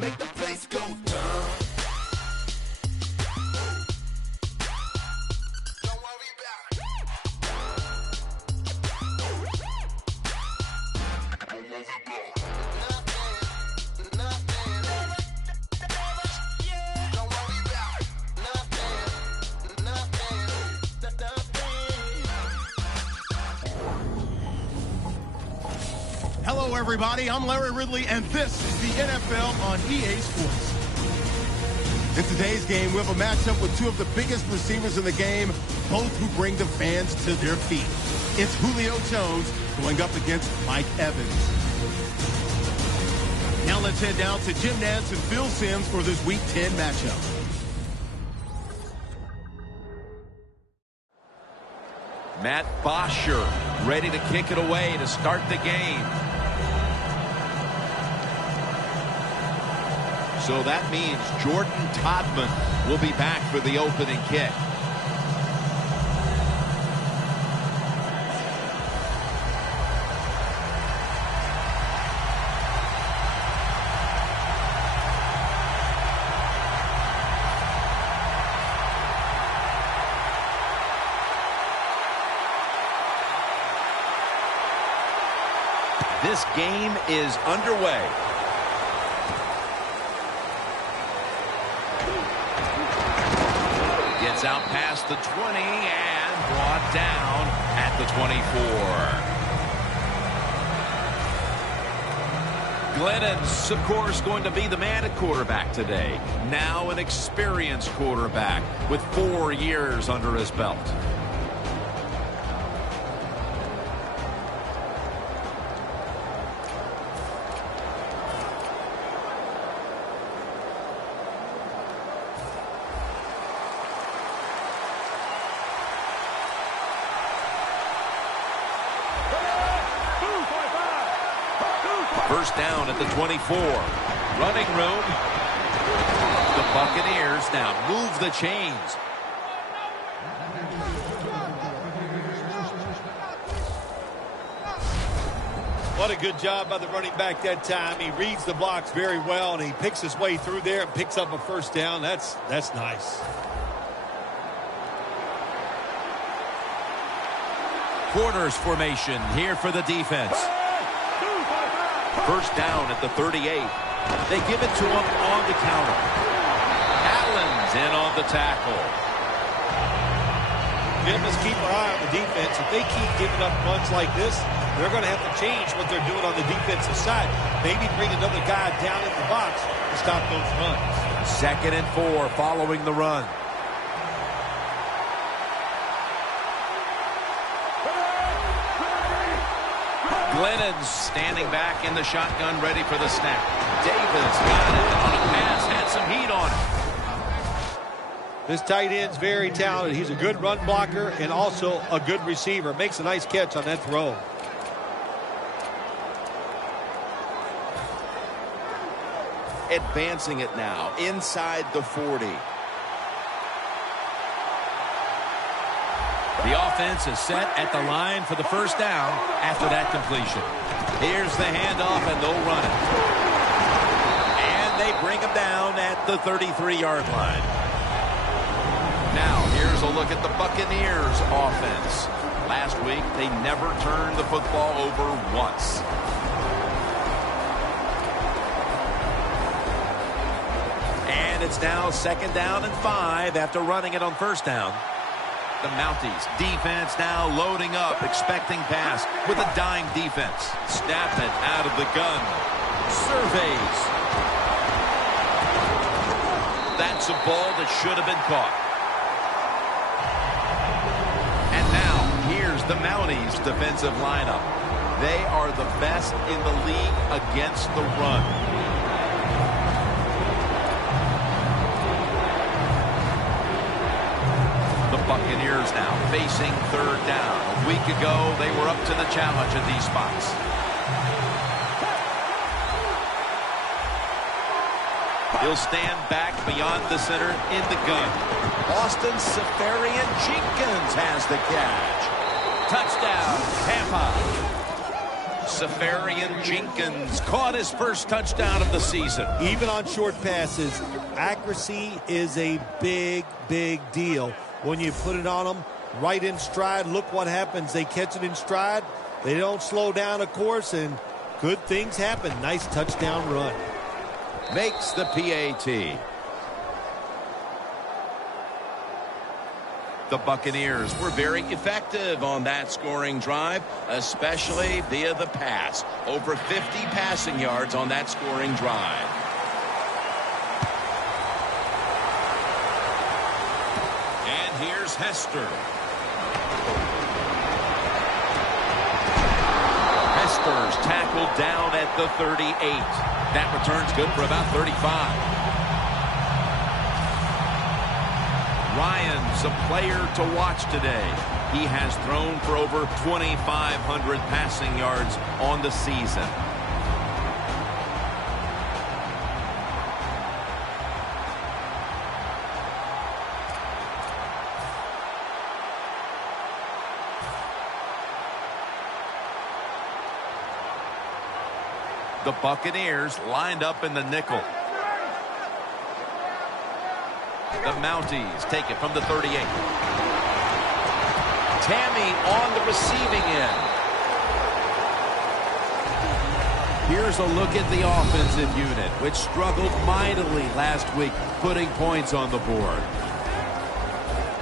make the place go down. Don't worry about it. Hello, everybody. I'm Larry Ridley, and this is the NFL on EA Sports. In today's game, we have a matchup with two of the biggest receivers in the game, both who bring the fans to their feet. It's Julio Jones going up against Mike Evans. Now let's head down to Jim Nantz and Phil Simms for this Week 10 matchup. Matt Bosher ready to kick it away to start the game. So that means Jordan Todman will be back for the opening kick. This game is underway. Gets out past the 20 and brought down at the 24. Glennon's, of course, going to be the man at quarterback today. Now an experienced quarterback with 4 years under his belt. First down at the 24. Running room. The Buccaneers now move the chains. What a good job by the running back that time. He reads the blocks very well, and he picks his way through there and picks up a first down. That's nice. Quarters formation here for the defense. First down at the 38. They give it to him on the counter. Allen's in on the tackle. Jim, let's keep our eye on the defense. If they keep giving up runs like this, they're going to have to change what they're doing on the defensive side. Maybe bring another guy down in the box to stop those runs. 2nd and 4 following the run. Glennon's standing back in the shotgun, ready for the snap. Davis got it on a pass, had some heat on it. This tight end's very talented. He's a good run blocker and also a good receiver. Makes a nice catch on that throw. Advancing it now inside the 40. The offense is set at the line for the first down after that completion. Here's the handoff, and they'll run it. And they bring him down at the 33-yard line. Now, here's a look at the Buccaneers offense. Last week, they never turned the football over once. And it's now 2nd down and 5 after running it on first down. The Mounties defense now loading up, expecting pass with a dime defense. Snap it out of the gun. Surveys. That's a ball that should have been caught. And now, here's the Mounties defensive lineup. They are the best in the league against the run. Buccaneers now facing 3rd down. A week ago, they were up to the challenge at these spots. He'll stand back beyond the center in the gun. Austin Seferian-Jenkins has the catch. Touchdown, Tampa. Safarian Jenkins caught his first touchdown of the season. Even on short passes, accuracy is a big, big deal. When you put it on them right in stride, look what happens. They catch it in stride. They don't slow down, of course, and good things happen. Nice touchdown run. Makes the PAT. The Buccaneers were very effective on that scoring drive, especially via the pass. Over 50 passing yards on that scoring drive. And here's Hester. Hester's tackled down at the 38. That return's good for about 35. Ryan's a player to watch today. He has thrown for over 2,500 passing yards on the season. The Buccaneers lined up in the nickel. The Mounties take it from the 38. Tammy on the receiving end. Here's a look at the offensive unit, which struggled mightily last week, putting points on the board.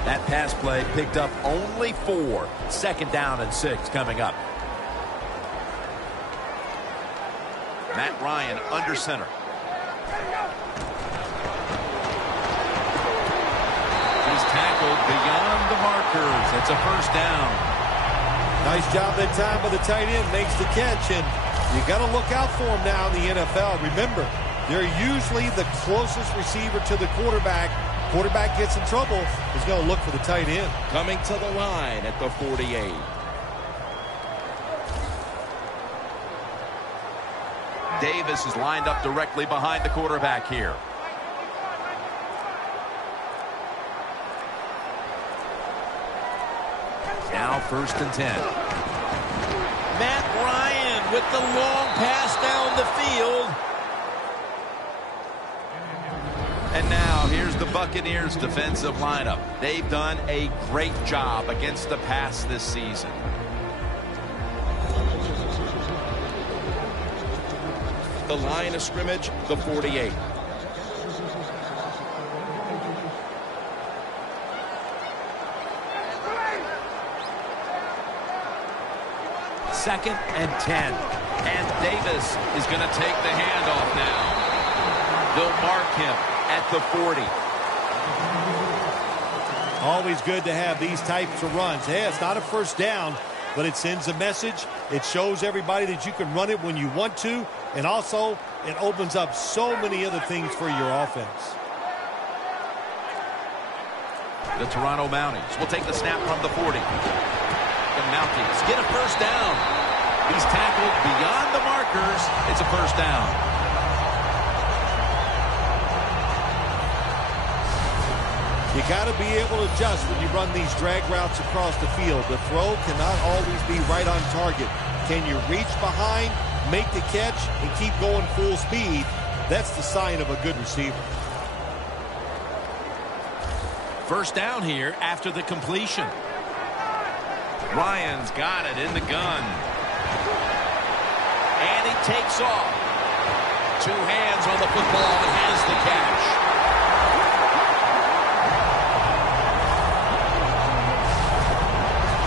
That pass play picked up only 4. 2nd down and 6 coming up. Matt Ryan under center. Tackled beyond the markers. It's a first down. Nice job that time by the tight end. Makes the catch, and you got to look out for him now in the NFL. Remember, they're usually the closest receiver to the quarterback. Quarterback gets in trouble, he's going to look for the tight end. Coming to the line at the 48. Davis is lined up directly behind the quarterback here. Now 1st and 10. Matt Ryan with the long pass down the field. And now here's the Buccaneers defensive lineup. They've done a great job against the pass this season. The line of scrimmage, the 48. Second and 10. And Davis is going to take the handoff now. They'll mark him at the 40. Always good to have these types of runs. Hey, it's not a first down, but it sends a message. It shows everybody that you can run it when you want to. And also, it opens up so many other things for your offense. The Toronto Mounties will take the snap from the 40. The Mounties get a first down. He's tackled beyond the markers. It's a first down. You got to be able to adjust when you run these drag routes across the field. The throw cannot always be right on target. Can you reach behind, make the catch, and keep going full speed? That's the sign of a good receiver. First down here after the completion. Ryan's got it in the gun. And he takes off. 2 hands on the football and has the catch.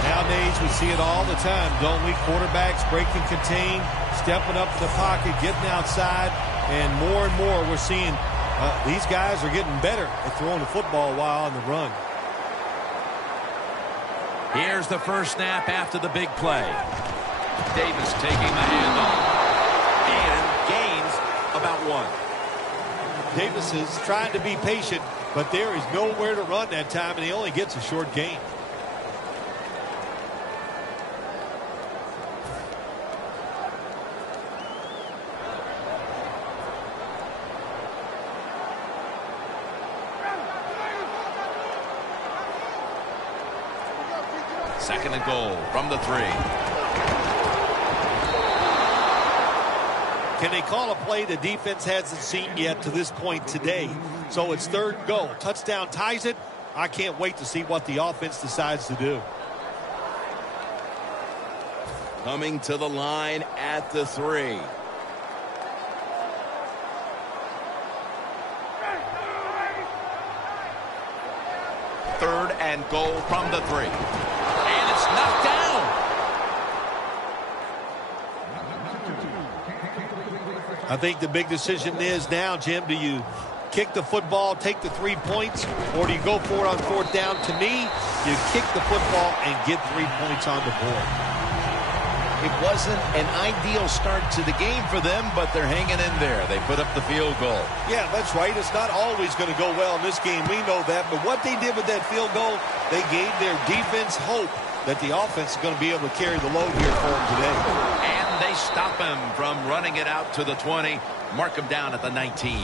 Nowadays, we see it all the time, don't we? Quarterbacks break and contain, stepping up to the pocket, getting outside, and more we're seeing these guys are getting better at throwing the football while on the run. Here's the first snap after the big play. Davis taking the handoff and gains about 1. Davis is trying to be patient, but there is nowhere to run that time, and he only gets a short gain. Second and goal from the 3. Can they call a play the defense hasn't seen yet to this point today? So it's 3rd and goal. Touchdown ties it. I can't wait to see what the offense decides to do. Coming to the line at the 3. Third and goal from the 3. And it's knocked down. I think the big decision is now, Jim, do you kick the football, take the 3 points, or do you go for it on 4th down? To me, you kick the football and get 3 points on the board. It wasn't an ideal start to the game for them, but they're hanging in there. They put up the field goal. Yeah, that's right. It's not always going to go well in this game. We know that. But what they did with that field goal, they gave their defense hope that the offense is going to be able to carry the load here for them today. And they stop him from running it out to the 20. Mark him down at the 19.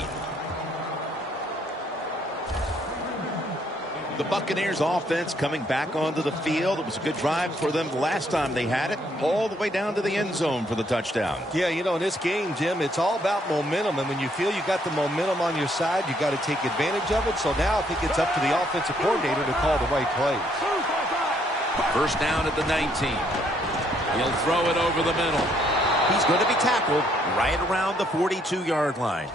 The Buccaneers offense coming back onto the field. It was a good drive for them the last time they had it, all the way down to the end zone for the touchdown. Yeah, you know, in this game, Jim, it's all about momentum. And when you feel you got the momentum on your side, you got to take advantage of it. So now I think it's up to the offensive coordinator to call the right plays. First down at the 19. He'll throw it over the middle. He's going to be tackled right around the 42-yard line.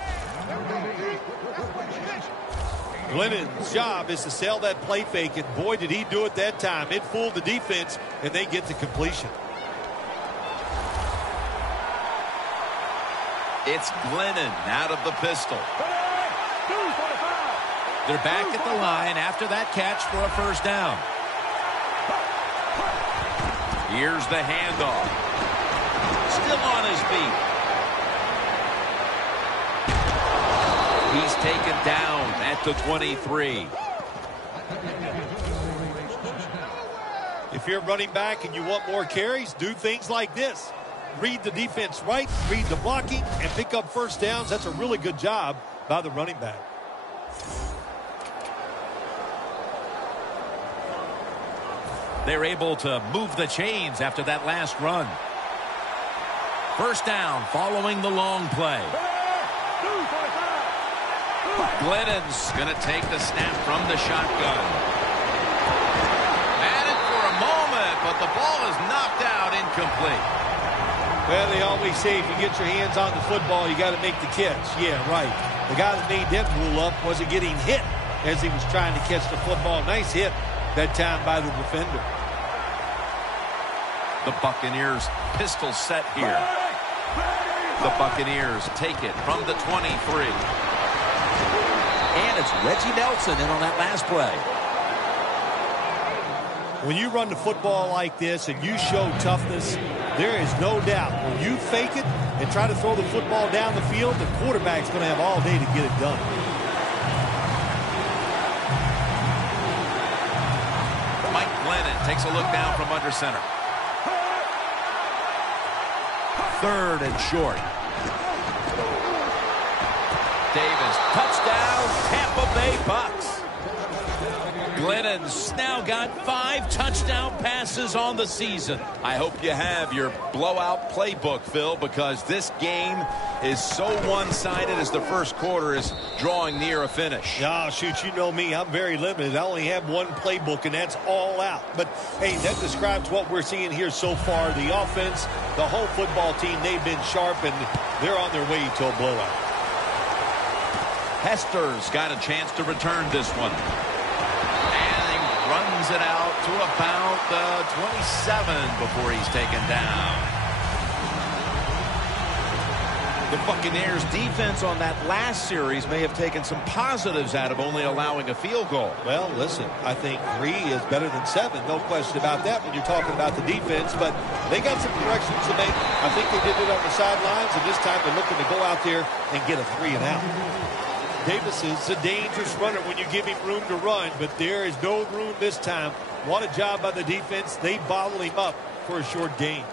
Glennon's job is to sell that play fake, and boy, did he do it that time. It fooled the defense, and they get the completion. It's Glennon out of the pistol. They're back at the line after that catch for a first down. Here's the handoff. Still on his feet. He's taken down at the 23. If you're running back and you want more carries, do things like this. Read the defense right, read the blocking, and pick up first downs. That's a really good job by the running back. They're able to move the chains after that last run. First down following the long play. Glennon's going to take the snap from the shotgun. At it for a moment, but the ball is knocked out incomplete. Well, they always say if you get your hands on the football, you got to make the catch. Yeah, right. The guy that made that rule up wasn't getting hit as he was trying to catch the football. Nice hit that time by the defender. The Buccaneers pistol set here. The Buccaneers take it from the 23. And it's Reggie Nelson in on that last play. When you run the football like this and you show toughness, there is no doubt when you fake it and try to throw the football down the field, the quarterback's going to have all day to get it done. Mike Glennon takes a look down from under center. Third and short. Davis, touchdown, Tampa Bay Bucks. Glennon's now got 5 touchdown passes on the season. I hope you have your blowout playbook, Phil, because this game is so one-sided as the first quarter is drawing near a finish. Oh, shoot, you know me. I'm very limited. I only have one playbook, and that's all out. But, hey, that describes what we're seeing here so far. The offense, the whole football team, they've been sharp, and they're on their way to a blowout. Hester's got a chance to return this one. And he runs it out to about the 27 before he's taken down. The Buccaneers defense on that last series may have taken some positives out of only allowing a field goal. Well, listen, I think 3 is better than 7. No question about that when you're talking about the defense. But they got some corrections to make. I think they did it on the sidelines, and this time they're looking to go out there and get a 3 and out. Davis is a dangerous runner when you give him room to run, but there is no room this time. What a job by the defense. They bottle him up for a short gain.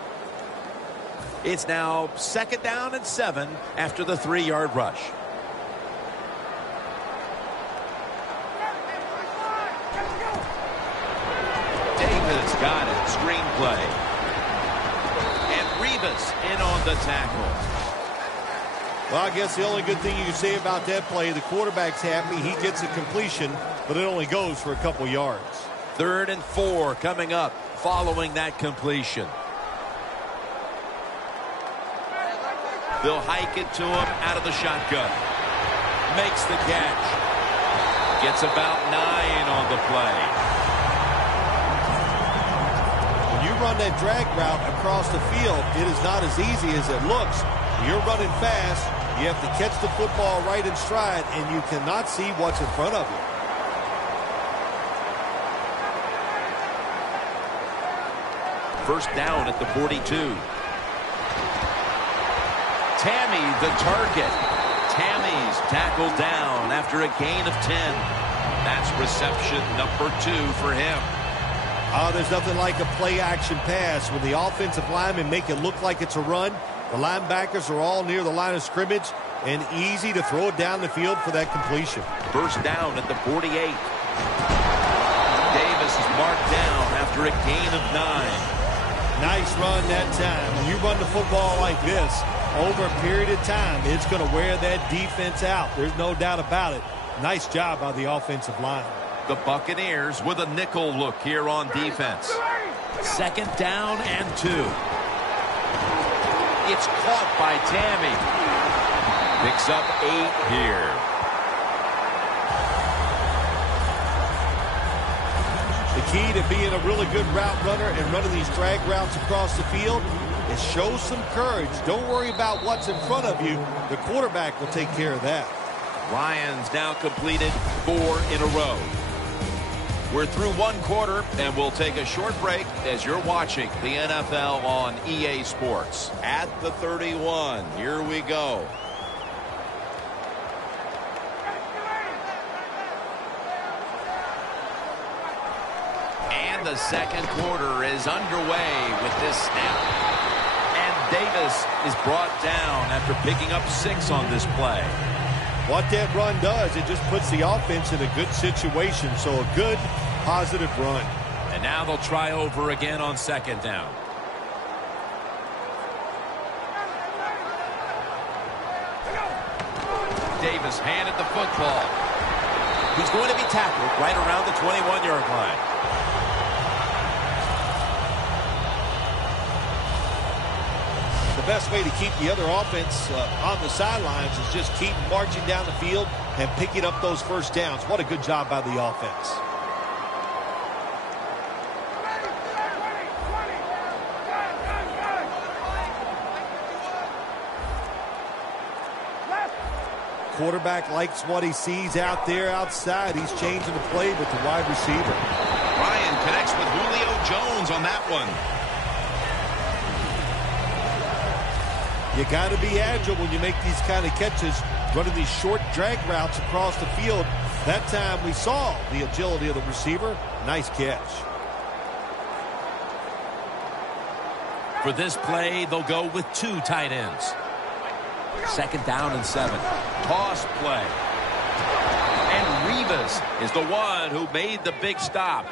It's now 2nd down and 7 after the 3-yard rush. Davis got it. Screenplay. And Rivas in on the tackle. Well, I guess the only good thing you can say about that play, the quarterback's happy. He gets a completion, but it only goes for a couple yards. 3rd and 4 coming up following that completion. They'll hike it to him out of the shotgun. Makes the catch. Gets about 9 on the play. When you run that drag route across the field, it is not as easy as it looks. You're running fast. You have to catch the football right in stride, and you cannot see what's in front of you. First down at the 42. Tammy the target. Tammy's tackled down after a gain of 10. That's reception number 2 for him. Oh, there's nothing like a play-action pass. When the offensive linemen make it look like it's a run, the linebackers are all near the line of scrimmage, and easy to throw it down the field for that completion. First down at the 48. Davis is marked down after a gain of 9. Nice run that time. When you run the football like this, over a period of time, it's going to wear that defense out. There's no doubt about it. Nice job by the offensive line. The Buccaneers with a nickel look here on defense. 2nd down and 2. It's caught by Tammy. Picks up 8 here. The key to being a really good route runner and running these drag routes across the field is show some courage. Don't worry about what's in front of you. The quarterback will take care of that. Lions now completed 4 in a row. We're through 1 quarter, and we'll take a short break as you're watching the NFL on EA Sports. At the 31, here we go. And the 2nd quarter is underway with this snap. And Davis is brought down after picking up 6 on this play. What that run does, it just puts the offense in a good situation. So a good, positive run. And now they'll try over again on 2nd down. Davis handed the football. He's going to be tackled right around the 21-yard line. The best way to keep the other offense on the sidelines is just keep marching down the field and picking up those first downs. What a good job by the offense. Quarterback likes what he sees out there outside. He's changing the play with the wide receiver. Ryan connects with Julio Jones on that one. You got to be agile when you make these kind of catches, running these short drag routes across the field. That time we saw the agility of the receiver. Nice catch. For this play, they'll go with 2 tight ends. 2nd down and 7. Toss play. And Rivas is the one who made the big stop.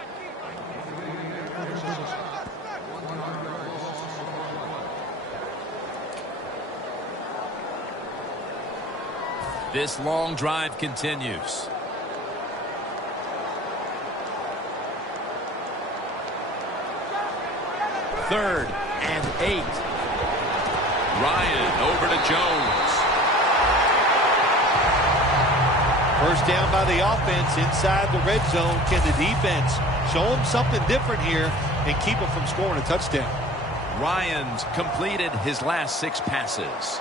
This long drive continues. 3rd and 8. Ryan over to Jones. First down by the offense inside the red zone. Can the defense show them something different here and keep them from scoring a touchdown? Ryan's completed his last 6 passes.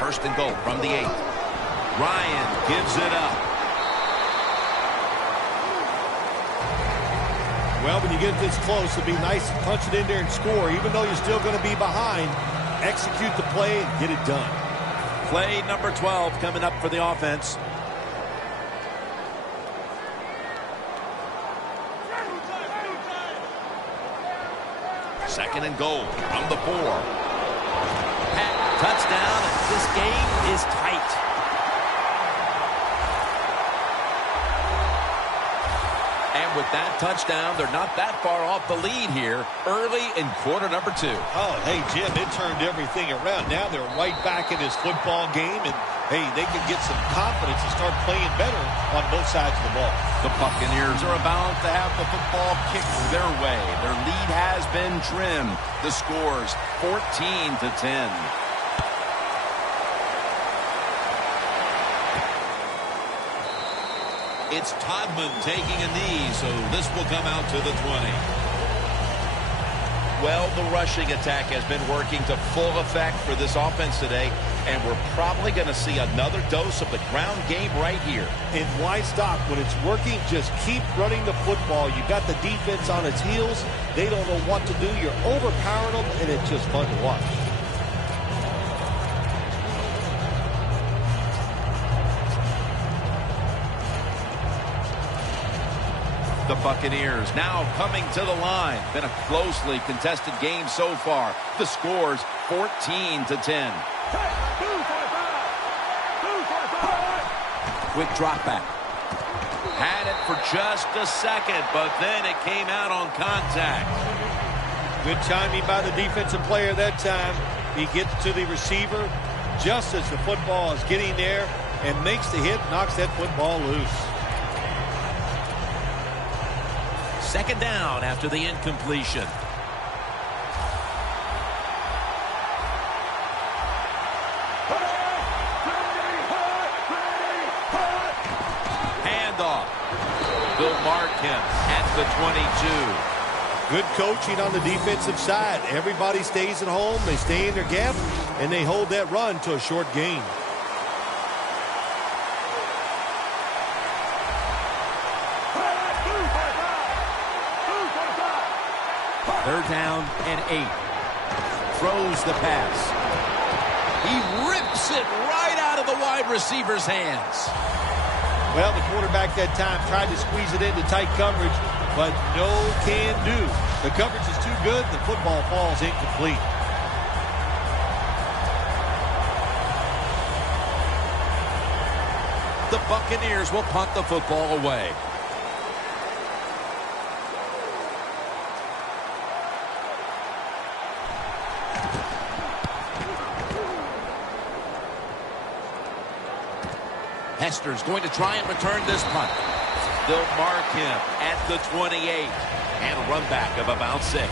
1st and goal from the 8. Ryan gives it up. Well, when you get this close, it'd be nice to punch it in there and score. Even though you're still going to be behind, execute the play and get it done. Play number 12 coming up for the offense. Second and goal from the 4. Touchdown. This game is tight. And And with that touchdown, they're not that far off the lead here early in quarter number 2. Oh, hey, Jim, it turned everything around. Now they're right back in this football game, and, hey, they can get some confidence and start playing better on both sides of the ball. The Buccaneers are about to have the football kicked their way. Their lead has been trimmed. The score's 14-10. It's Todman taking a knee, so this will come out to the 20. Well, the rushing attack has been working to full effect for this offense today, and we're probably going to see another dose of the ground game right here. And why stop? When it's working, just keep running the football. You got the defense on its heels. They don't know what to do. You're overpowering them, and it's just fun to watch. The Buccaneers now coming to the line. Been a closely contested game so far. The score's 14-10. Quick drop back. Had it for just a second, but then it came out on contact. Good timing by the defensive player that time. He gets to the receiver just as the football is getting there and makes the hit, knocks that football loose. Second down after the incompletion. Handoff. They'll mark him at the 22. Good coaching on the defensive side. Everybody stays at home. They stay in their gap, and they hold that run to a short gain. Third down and 8. Throws the pass. He rips it right out of the wide receiver's hands. Well, the quarterback that time tried to squeeze it into tight coverage, but no can do. The coverage is too good. The football falls incomplete. The Buccaneers will punt the football away. Hester's going to try and return this punt. They'll mark him at the 28. And a run back of about 6.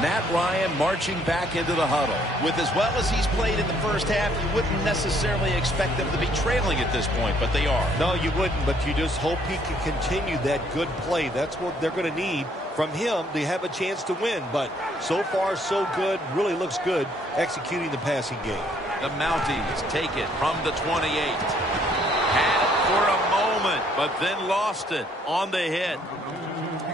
Matt Ryan marching back into the huddle. With as well as he's played in the first half, you wouldn't necessarily expect them to be trailing at this point, but they are. No, you wouldn't, but you just hope he can continue that good play. That's what they're going to need from him to have a chance to win. But so far, so good. Really looks good executing the passing game. The Mounties take it from the 28. Had it for a moment, but then lost it on the hit.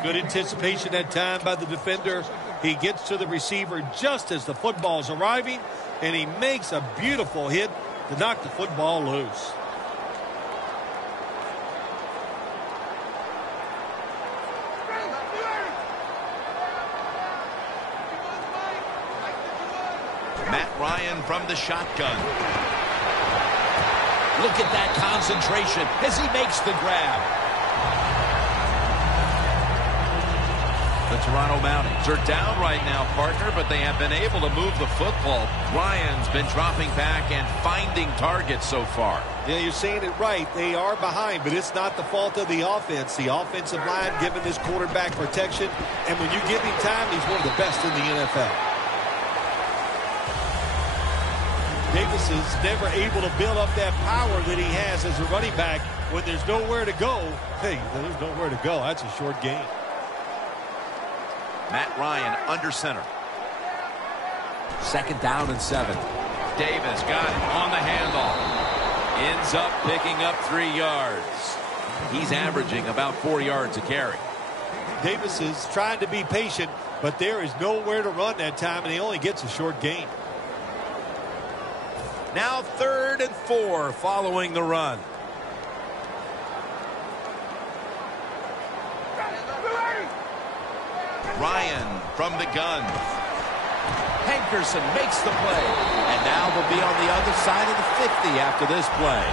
Good anticipation that time by the defender. He gets to the receiver just as the football is arriving, and he makes a beautiful hit to knock the football loose. Matt Ryan from the shotgun. Look at that concentration as he makes the grab. The Toronto Mounties are down right now, partner, but they have been able to move the football. Ryan's been dropping back and finding targets so far. Yeah, you're saying it right. They are behind, but it's not the fault of the offense. The offensive line giving this quarterback protection, and when you give him time, he's one of the best in the NFL. Davis is never able to build up that power that he has as a running back. When there's nowhere to go, hey, there's nowhere to go. That's a short game. Matt Ryan under center. Second down and 7. Davis got it on the handoff. Ends up picking up 3 yards. He's averaging about 4 yards a carry. Davis is trying to be patient, but there is nowhere to run that time, and he only gets a short gain. Now 3rd and 4 following the run. Ryan from the gun. Hankerson makes the play. And now they'll be on the other side of the 50 after this play.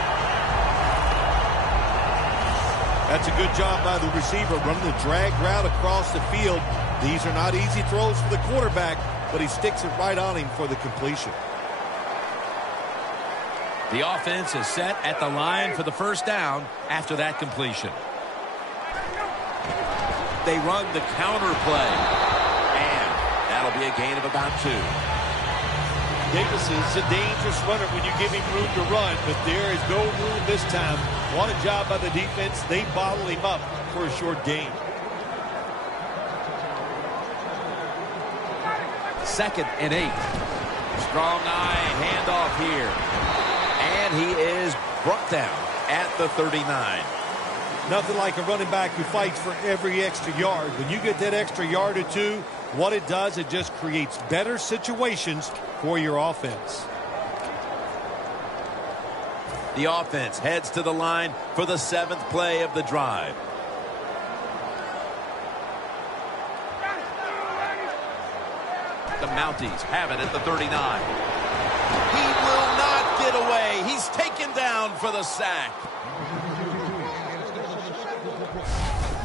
That's a good job by the receiver, running the drag route across the field. These are not easy throws for the quarterback, but he sticks it right on him for the completion. The offense is set at the line for the first down after that completion. They run the counter play, and that'll be a gain of about 2. Davis is a dangerous runner when you give him room to run, but there is no room this time. What a job by the defense. They bottle him up for a short gain. 2nd and 8. Strong eye handoff here. And he is brought down at the 39. Nothing like a running back who fights for every extra yard. When you get that extra yard or 2, what it does, it just creates better situations for your offense. The offense heads to the line for the 7th play of the drive. The Mounties have it at the 39. He will not get away. He's taken down for the sack.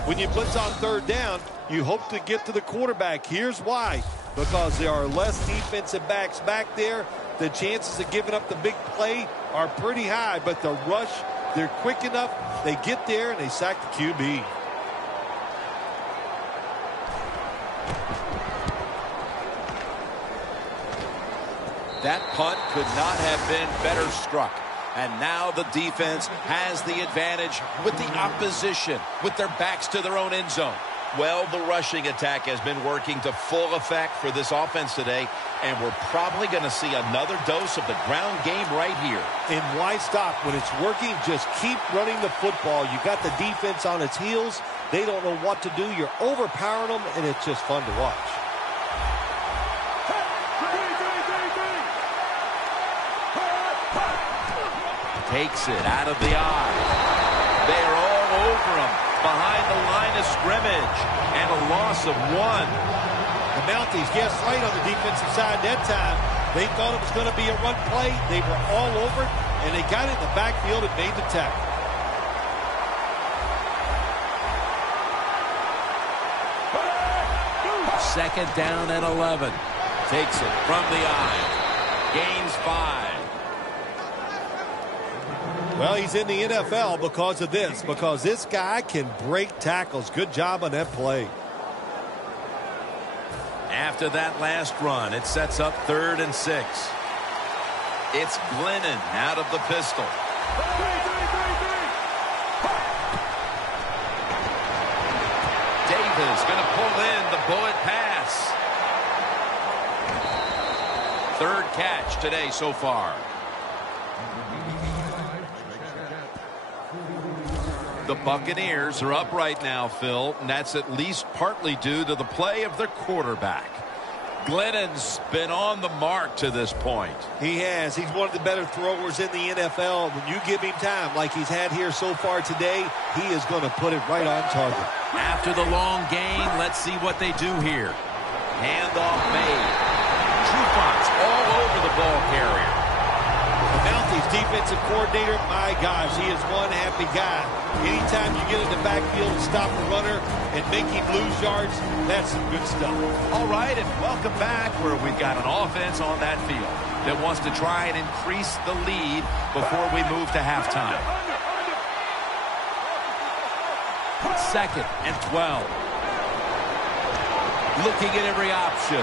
When you blitz on 3rd down, you hope to get to the quarterback. Here's why. Because there are less defensive backs back there. The chances of giving up the big play are pretty high, but the rush, they're quick enough. They get there and they sack the QB. That punt could not have been better struck. And now the defense has the advantage with the opposition, with their backs to their own end zone. Well, the rushing attack has been working to full effect for this offense today, and we're probably going to see another dose of the ground game right here. And why stop? When it's working, just keep running the football. You got the defense on its heels. They don't know what to do. You're overpowering them, and it's just fun to watch. Takes it out of the eye. They're all over him behind the line of scrimmage, and a loss of 1. The Mounties guessed right on the defensive side that time. They thought it was going to be a run play. They were all over it, and they got in the backfield and made the tackle. Second down and 11. Takes it from the eye. Gains 5. Well, he's in the NFL because of this, because this guy can break tackles. Good job on that play. After that last run, it sets up 3rd and 6. It's Glennon out of the pistol. Davis going to pull in the bullet pass. 3rd catch today so far. The Buccaneers are up right now, Phil, and that's at least partly due to the play of their quarterback. Glennon's been on the mark to this point. He has. He's one of the better throwers in the NFL. When you give him time like he's had here so far today, he is going to put it right on target. After the long gain, let's see what they do here. Handoff made. Trufont's all over the ball carrier. The Mounties defensive coordinator, my gosh, he is one happy guy. Anytime you get in the backfield and stop a runner and make him lose yards, that's some good stuff. All right, and welcome back where we've got an offense on that field that wants to try and increase the lead before we move to halftime. 2nd and 12. Looking at every option.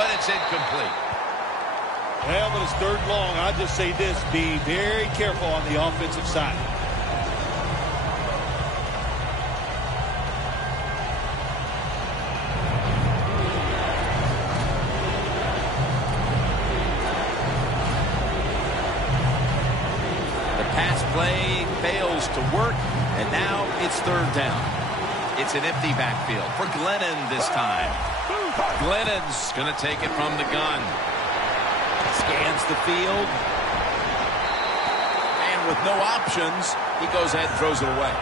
But it's incomplete. Well, when it's 3rd long, I'll just say this, be very careful on the offensive side. The pass play fails to work, and now it's 3rd down. It's an empty backfield for Glennon this time. Glennon's going to take it from the gun. Scans the field. And with no options, he goes ahead and throws it away.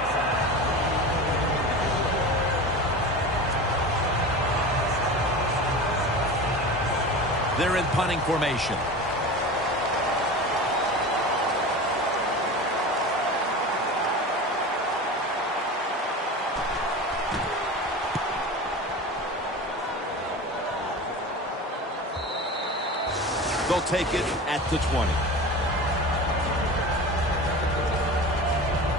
They're in punting formation. They'll take it at the 20.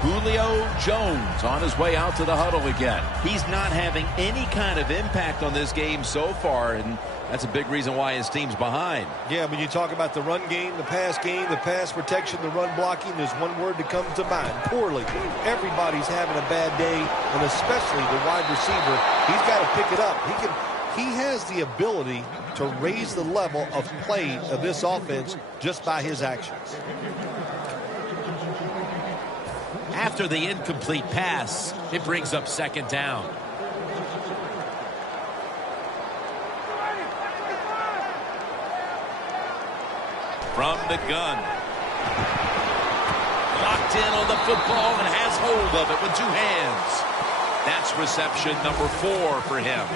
Julio Jones on his way out to the huddle again. He's not having any kind of impact on this game so far, and that's a big reason why his team's behind. Yeah, when you talk about the run game, the pass protection, the run blocking, there's one word that comes to mind: poorly. Everybody's having a bad day, and especially the wide receiver. He's got to pick it up. He has the ability to raise the level of play of this offense just by his actions. After the incomplete pass, it brings up second down. From the gun. Locked in on the football and has hold of it with two hands. That's reception number 4 for him.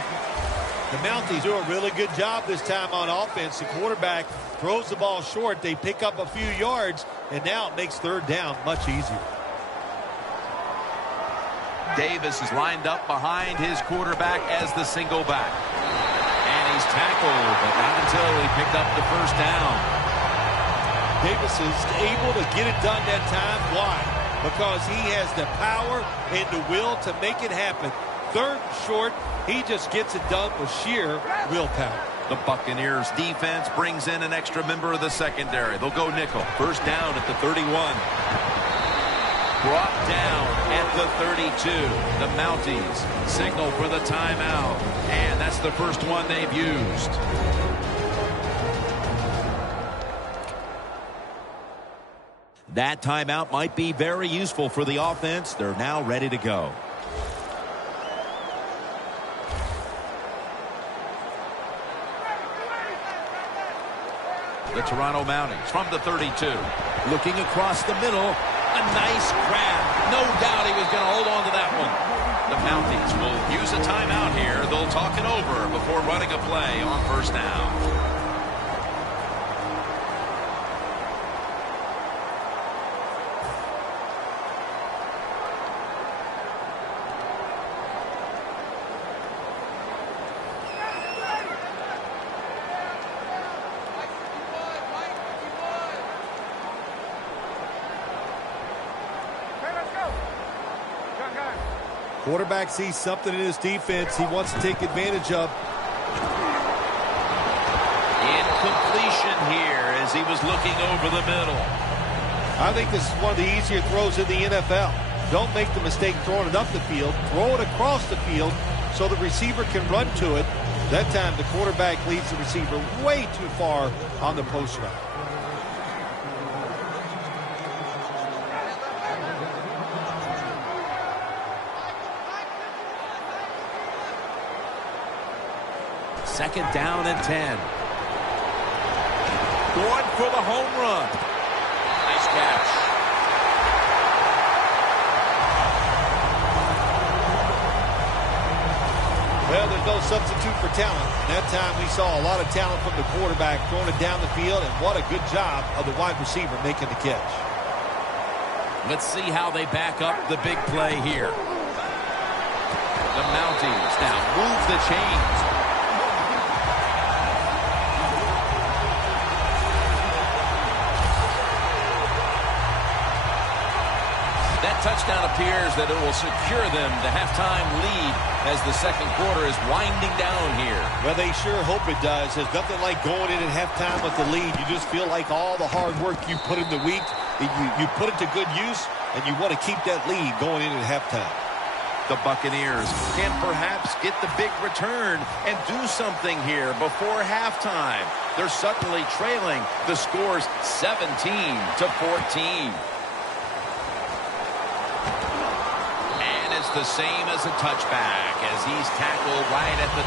The Mounties do a really good job this time on offense. The quarterback throws the ball short. They pick up a few yards, and now it makes third down much easier. Davis is lined up behind his quarterback as the single back. And he's tackled, but not until he picked up the first down. Davis is able to get it done that time. Why? Because he has the power and the will to make it happen. Third and short, he just gets it done with sheer willpower. The Buccaneers defense brings in an extra member of the secondary. They'll go nickel. First down at the 31. Brought down at the 32. The Mounties signal for the timeout. And that's the first one they've used. That timeout might be very useful for the offense. They're now ready to go. The Toronto Mounties from the 32. Looking across the middle. A nice grab. No doubt he was going to hold on to that one. The Mounties will use a timeout here. They'll talk it over before running a play on first down. Quarterback sees something in his defense he wants to take advantage of. Incompletion here as he was looking over the middle. I think this is one of the easier throws in the NFL. Don't make the mistake throwing it up the field. Throw it across the field so the receiver can run to it. That time the quarterback leaves the receiver way too far on the post route. Second down and 10. Going for the home run. Nice catch. Well, there's no substitute for talent. That time we saw a lot of talent from the quarterback throwing it down the field, and what a good job of the wide receiver making the catch. Let's see how they back up the big play here. The Mounties now move the chains. Touchdown appears that it will secure them the halftime lead as the second quarter is winding down here. Well, they sure hope it does. There's nothing like going in at halftime with the lead. You just feel like all the hard work you put in the week, you put it to good use, and you want to keep that lead going in at halftime. The Buccaneers can perhaps get the big return and do something here before halftime. They're suddenly trailing. The score's 17-14. The same as a touchback as he's tackled right at the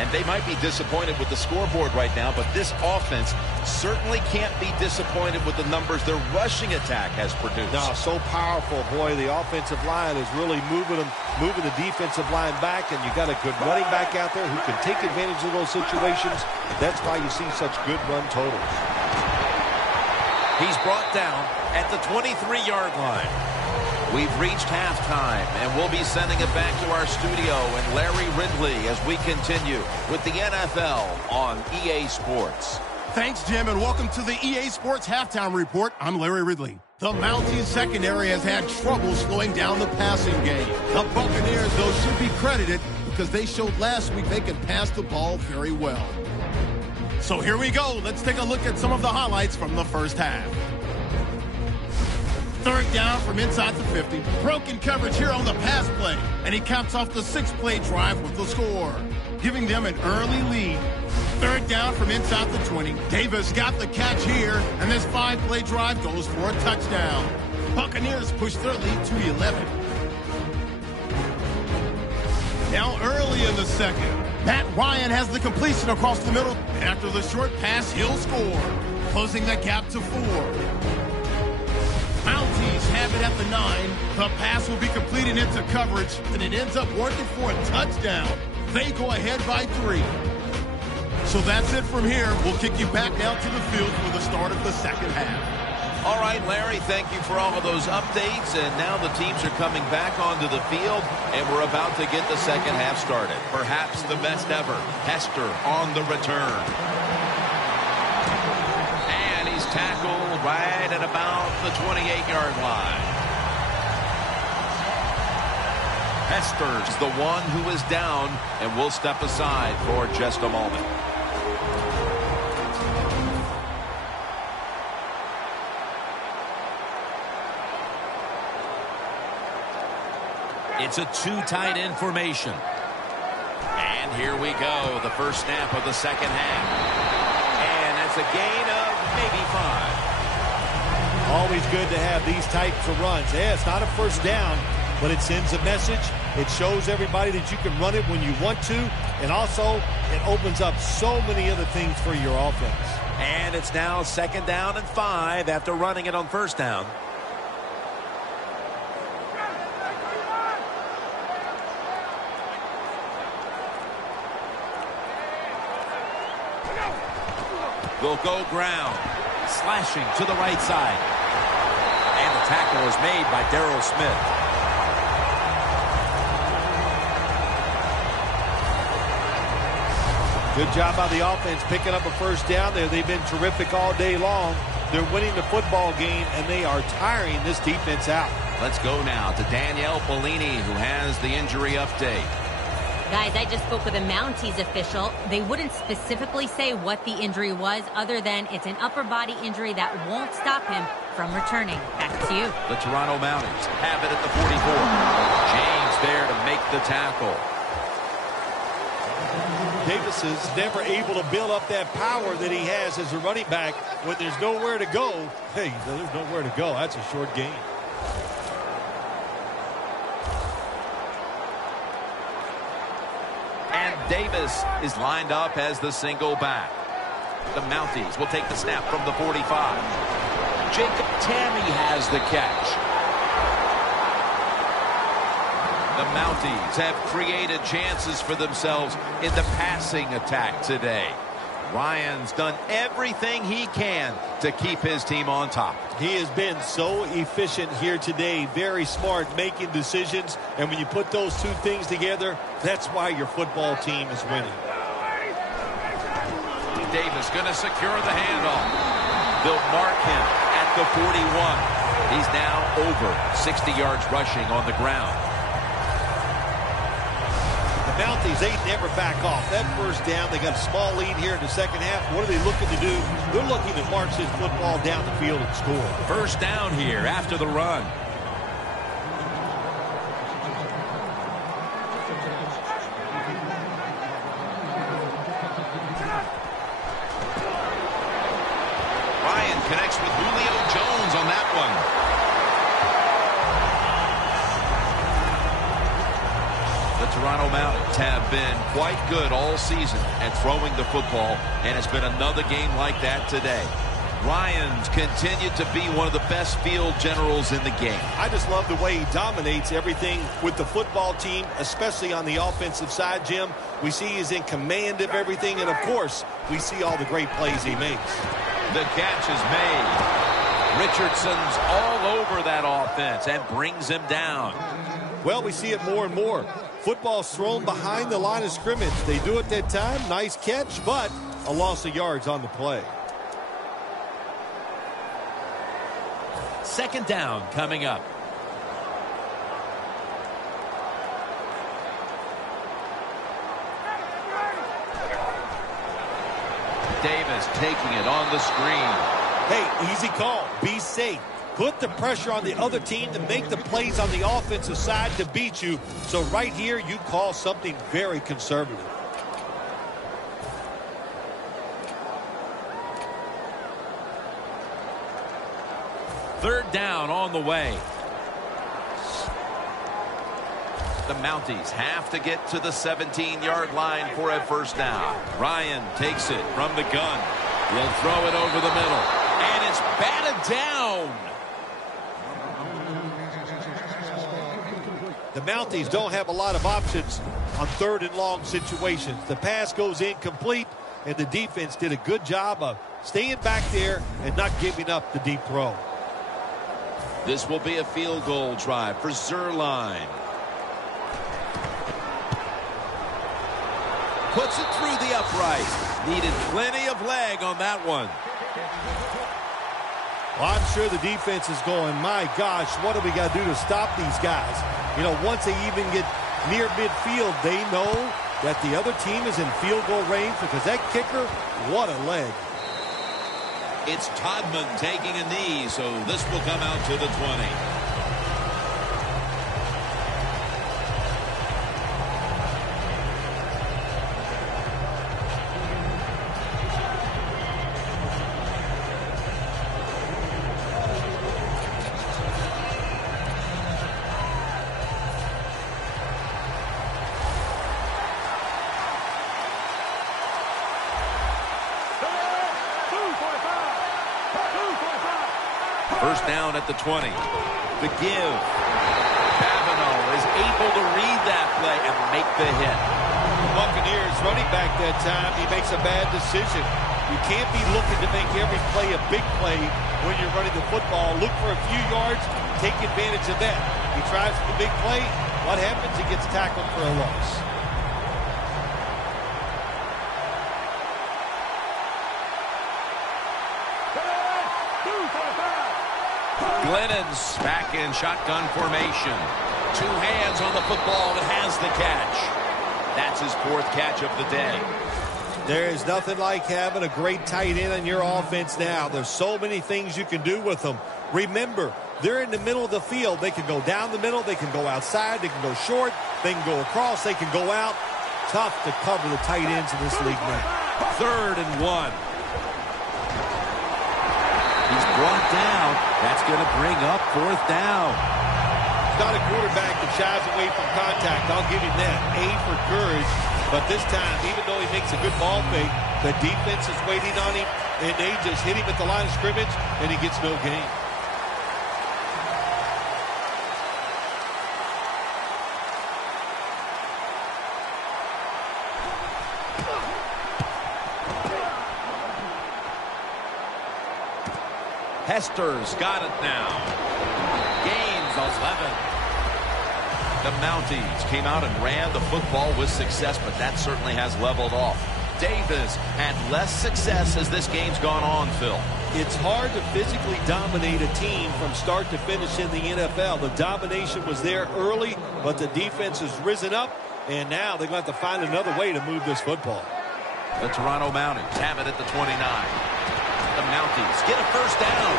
20. And they might be disappointed with the scoreboard right now, but this offense certainly can't be disappointed with the numbers their rushing attack has produced. No, so powerful, boy. The offensive line is really moving the defensive line back, and you got a good running back out there who can take advantage of those situations. That's why you see such good run totals. He's brought down at the 23-yard line. We've reached halftime, and we'll be sending it back to our studio and Larry Ridley as we continue with the NFL on EA Sports. Thanks, Jim, and welcome to the EA Sports Halftime Report. I'm Larry Ridley. The Mounties secondary has had trouble slowing down the passing game. The Buccaneers, though, should be credited because they showed last week they can pass the ball very well. So here we go. Let's take a look at some of the highlights from the first half. Third down from inside the 50. Broken coverage here on the pass play. And he caps off the 6-play drive with the score, giving them an early lead. Third down from inside the 20. Davis got the catch here, and this 5-play drive goes for a touchdown. Buccaneers push their lead to 11. Now early in the second, Matt Ryan has the completion across the middle. After the short pass, he'll score, closing the gap to 4. Mounties have it at the 9. The pass will be completed into coverage, and it ends up working for a touchdown. They go ahead by 3. So that's it from here. We'll kick you back out to the field for the start of the second half. All right, Larry, thank you for all of those updates. And now the teams are coming back onto the field, and we're about to get the second half started. Perhaps the best ever. Hester on the return. And he's tackled right at about the 28-yard line. Hester's the one who is down, and we'll step aside for just a moment. It's a 2 tight end formation. And here we go, the first snap of the second half. And that's a gain of maybe 5. Always good to have these types of runs. Yeah, it's not a first down, but it sends a message. It shows everybody that you can run it when you want to. And also, it opens up so many other things for your offense. And it's now 2nd down and 5 after running it on first down. Will go ground. Slashing to the right side. And the tackle is made by Darryl Smith. Good job by the offense picking up a first down there. They've been terrific all day long. They're winning the football game, and they are tiring this defense out. Let's go now to Danielle Bellini, who has the injury update. Guys, I just spoke with a Mounties official. They wouldn't specifically say what the injury was other than it's an upper body injury that won't stop him from returning. Back to you. The Toronto Mounties have it at the 44. James there to make the tackle. Davis is never able to build up that power that he has as a running back. When there's nowhere to go, hey, there's nowhere to go. That's a short gain. Davis is lined up as the single back. The Mounties will take the snap from the 45. Jacob Tammy has the catch. The Mounties have created chances for themselves in the passing attack today. Ryan's done everything he can to keep his team on top. He has been so efficient here today. Very smart, making decisions. And when you put those two things together, that's why your football team is winning. Davis going to secure the handoff. They'll mark him at the 41. He's now over 60 yards rushing on the ground. The Mounties, they never back off. That first down, they got a small lead here in the second half. What are they looking to do? They're looking to march this football down the field and score. First down here after the run. Ryan connects with Julio Jones on that one. The Toronto Mounties have been quite good all season at throwing the football, and it's been another game like that today. Ryan's continued to be one of the best field generals in the game. I just love the way he dominates everything with the football team, especially on the offensive side, Jim. We see he's in command of everything, and of course, we see all the great plays he makes. The catch is made. Richardson's all over that offense and brings him down. Well, we see it more and more. Football's thrown behind the line of scrimmage. They do it that time. Nice catch, but a loss of yards on the play. Second down coming up. Davis taking it on the screen. Hey, easy call. Be safe. Put the pressure on the other team to make the plays on the offensive side to beat you. So right here, you call something very conservative. Third down on the way. The Mounties have to get to the 17-yard line for a first down. Ryan takes it from the gun. He'll throw it over the middle. And it's batted down. The Mounties don't have a lot of options on third and long situations. The pass goes incomplete, and the defense did a good job of staying back there and not giving up the deep throw. This will be a field goal drive for Zerline. Puts it through the upright. Needed plenty of leg on that one. Well, I'm sure the defense is going, my gosh, what do we got to do to stop these guys? You know, once they even get near midfield, they know that the other team is in field goal range because that kicker, what a leg. It's Todman taking a knee, so this will come out to the 20. First down at the 20. The give. Babineau is able to read that play and make the hit. The Buccaneers running back that time, he makes a bad decision. You can't be looking to make every play a big play when you're running the football. Look for a few yards, take advantage of that. He tries for the big play. What happens? He gets tackled for a loss. Glennon's back in shotgun formation. Two hands on the football and has the catch. That's his fourth catch of the day. There is nothing like having a great tight end on your offense now. There's so many things you can do with them. Remember, they're in the middle of the field. They can go down the middle. They can go outside. They can go short. They can go across. They can go out. Tough to cover the tight ends in this league now. 3rd and 1. He's brought down. That's going to bring up 4th down. He's not a quarterback that shies away from contact. I'll give him that. A for courage. But this time, even though he makes a good ball fake, the defense is waiting on him, and they just hit him at the line of scrimmage, and he gets no gain. Hester's got it now. Gains 11. The Mounties came out and ran the football with success, but that certainly has leveled off. Davis had less success as this game's gone on, Phil. It's hard to physically dominate a team from start to finish in the NFL. The domination was there early, but the defense has risen up, and now they're going to have to find another way to move this football. The Toronto Mounties have it at the 29. The Mounties get a first down.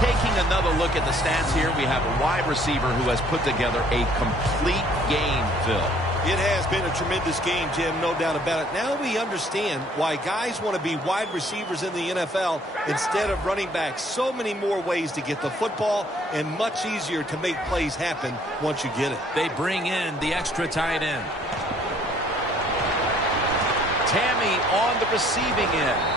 Taking another look at the stats here, we have a wide receiver who has put together a complete game, Phil. It has been a tremendous game, Jim, no doubt about it. Now we understand why guys want to be wide receivers in the NFL instead of running backs. So many more ways to get the football and much easier to make plays happen once you get it. They bring in the extra tight end. Tammy on the receiving end.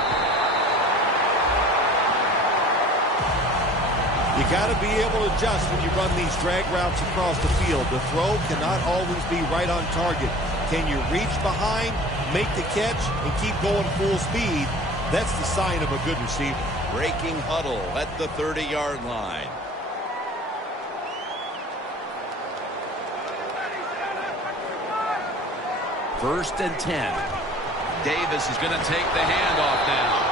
You got to be able to adjust when you run these drag routes across the field. The throw cannot always be right on target. Can you reach behind, make the catch, and keep going full speed? That's the sign of a good receiver. Breaking huddle at the 30-yard line. First and 10. Davis is going to take the handoff now.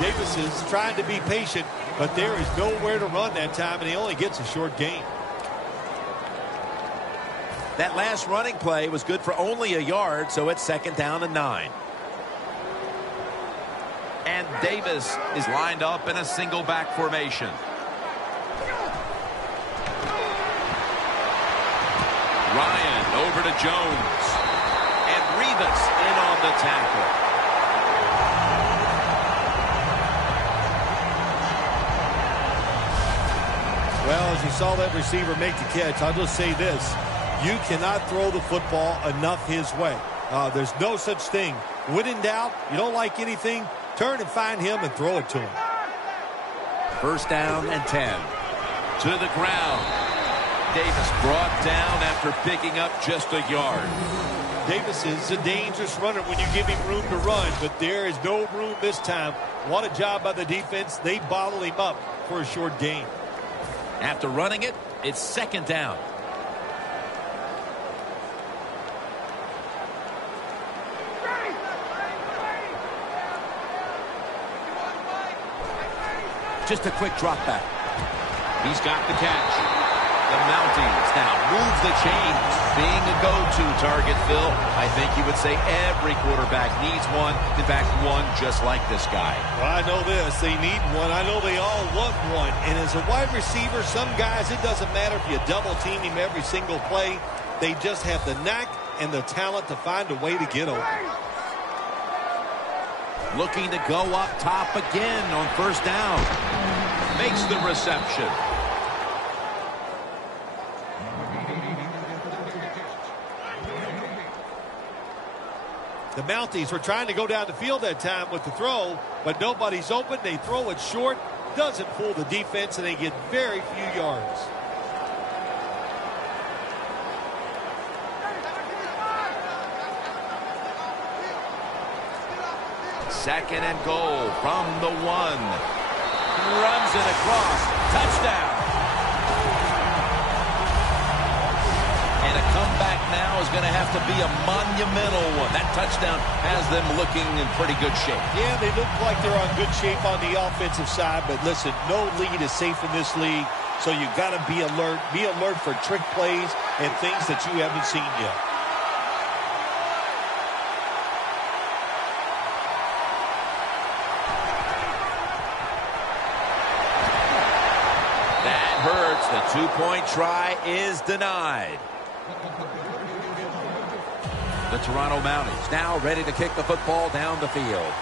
Davis is trying to be patient, but there is nowhere to run that time, and he only gets a short gain. That last running play was good for only a yard, so it's 2nd down and 9. And Davis is lined up in a single back formation. Ryan over to Jones. And Rivas in on the tackle. Well, as you saw that receiver make the catch, I'll just say this. You cannot throw the football enough his way. There's no such thing. When in doubt, you don't like anything, turn and find him and throw it to him. First down and 10. To the ground. Davis brought down after picking up just a yard. Davis is a dangerous runner when you give him room to run, but there is no room this time. What a job by the defense. They bottle him up for a short gain. After running it, it's 2nd down. Just a quick drop back. He's got the catch. The Mounties now moves the chains, being a go-to target, Phil. I think you would say every quarterback needs one. In fact, one just like this guy. Well, I know this. They need one. I know they all want one. And as a wide receiver, some guys, it doesn't matter if you double team him every single play. They just have the knack and the talent to find a way to get open. Looking to go up top again on first down. Makes the reception. The Mounties were trying to go down the field that time with the throw, but nobody's open. They throw it short, doesn't fool the defense, and they get very few yards. Second and goal from the 1. Runs it across. Touchdown. And a comeback now is going to have to be a monumental one. That touchdown has them looking in pretty good shape. Yeah, they look like they're on good shape on the offensive side, but listen, no lead is safe in this league, so you got to be alert. Be alert for trick plays and things that you haven't seen yet. That hurts. The 2-point try is denied. The Toronto Mounties now ready to kick the football down the field.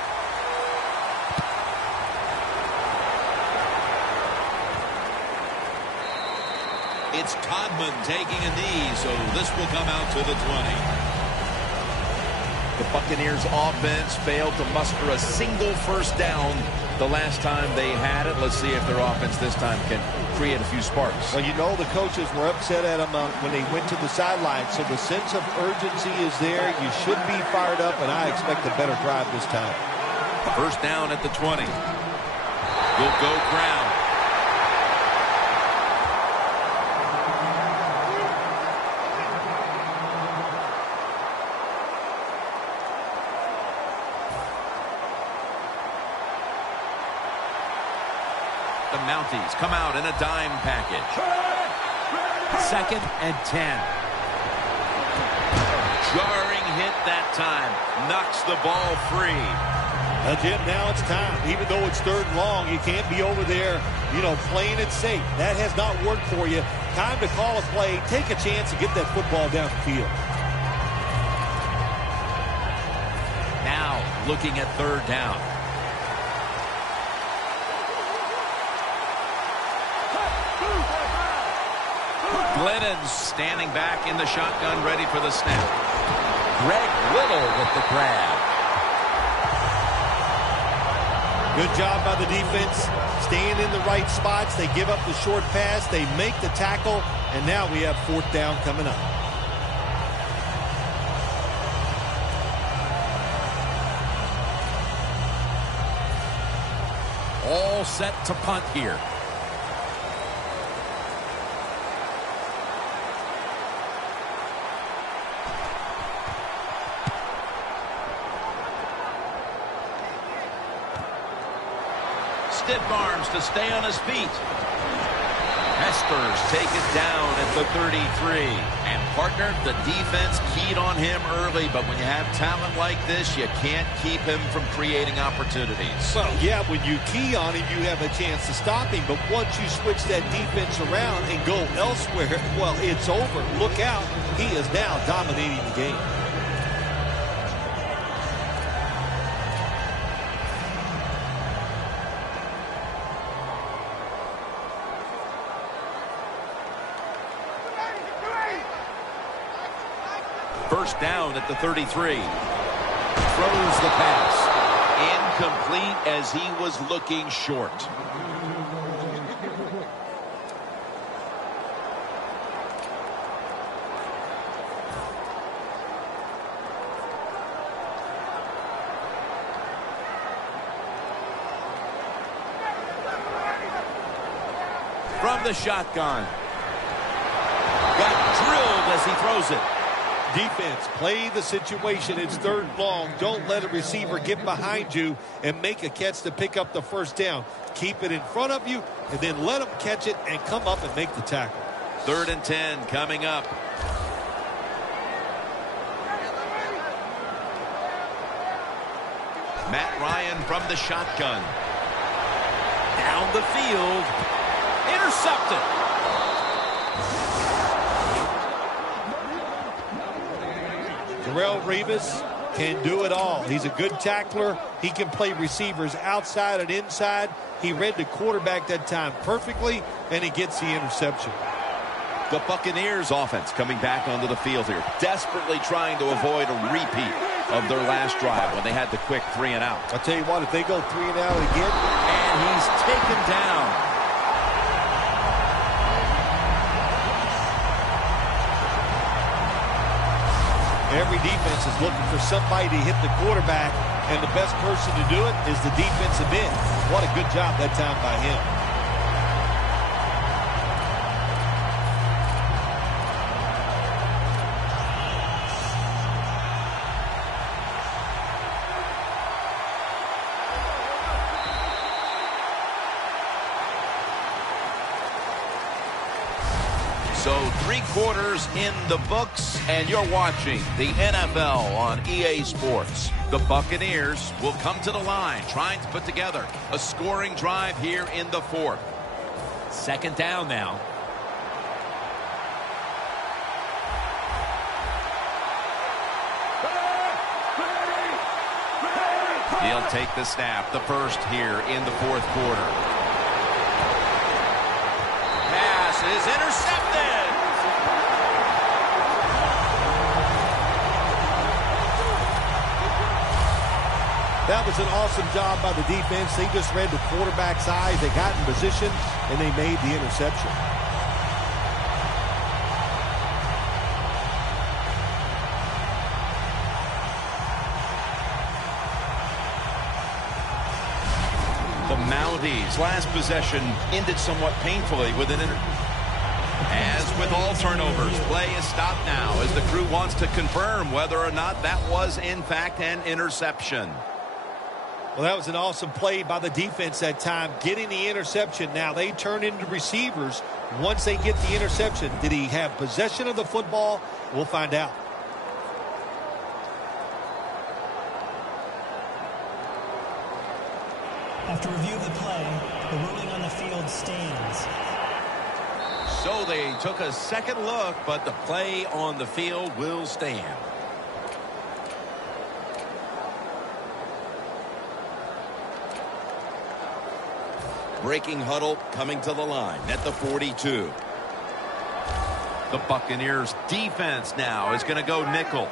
It's Codman taking a knee, so this will come out to the 20. The Buccaneers offense failed to muster a single first down the last time they had it. Let's see if their offense this time can create a few sparks. Well, you know the coaches were upset at them when they went to the sideline, so the sense of urgency is there. You should be fired up, and I expect a better drive this time. First down at the 20. Will go Crown. The Mounties come out in a dime package. 2nd and 10. Jarring hit that time. Knocks the ball free. Jim, now it's time. Even though it's 3rd and long, you can't be over there, playing it safe. That has not worked for you. Time to call a play, take a chance and get that football down the field. Now looking at 3rd down. Glennon's standing back in the shotgun, ready for the snap. Greg Little with the grab. Good job by the defense, staying in the right spots. They give up the short pass, they make the tackle, and now we have 4th down coming up. All set to punt here. Stiff arms to stay on his feet. Hesters take it down at the 33. And partner, the defense keyed on him early, but when you have talent like this, you can't keep him from creating opportunities. Well, yeah, when you key on him, you have a chance to stop him. But once you switch that defense around and go elsewhere, well, it's over. Look out. He is now dominating the game. First down at the 33. Throws the pass. Incomplete as he was looking short. From the shotgun. Got drilled as he throws it. Defense, play the situation. It's 3rd and long. Don't let a receiver get behind you and make a catch to pick up the first down. Keep it in front of you and then let them catch it and come up and make the tackle. 3rd and 10 coming up. Matt Ryan from the shotgun. Down the field. Intercepted. Darrelle Revis can do it all. He's a good tackler. He can play receivers outside and inside. He read the quarterback that time perfectly, and he gets the interception. The Buccaneers offense coming back onto the field here, desperately trying to avoid a repeat of their last drive when they had the quick 3 and out. I'll tell you what, if they go 3 and out again, and he's taken down. every defense is looking for somebody to hit the quarterback, and the best person to do it is the defensive end. What a good job that time by him. So 3 quarters in the books, and you're watching the NFL on EA Sports. The Buccaneers will come to the line, trying to put together a scoring drive here in the 4th. 2nd down now. He'll take the snap, the first here in the 4th quarter. Pass is intercepted. That was an awesome job by the defense. They just read the quarterback's eyes. They got in position, and they made the interception. The Mounties' last possession ended somewhat painfully with an As with all turnovers, play is stopped now as the crew wants to confirm whether or not that was in fact an interception. Well, that was an awesome play by the defense that time, getting the interception. Now they turn into receivers once they get the interception. Did he have possession of the football? We'll find out. After review of the play, the ruling on the field stands. So they took a second look, but the play on the field will stand. Breaking huddle coming to the line at the 42. The Buccaneers defense now is going to go nickel.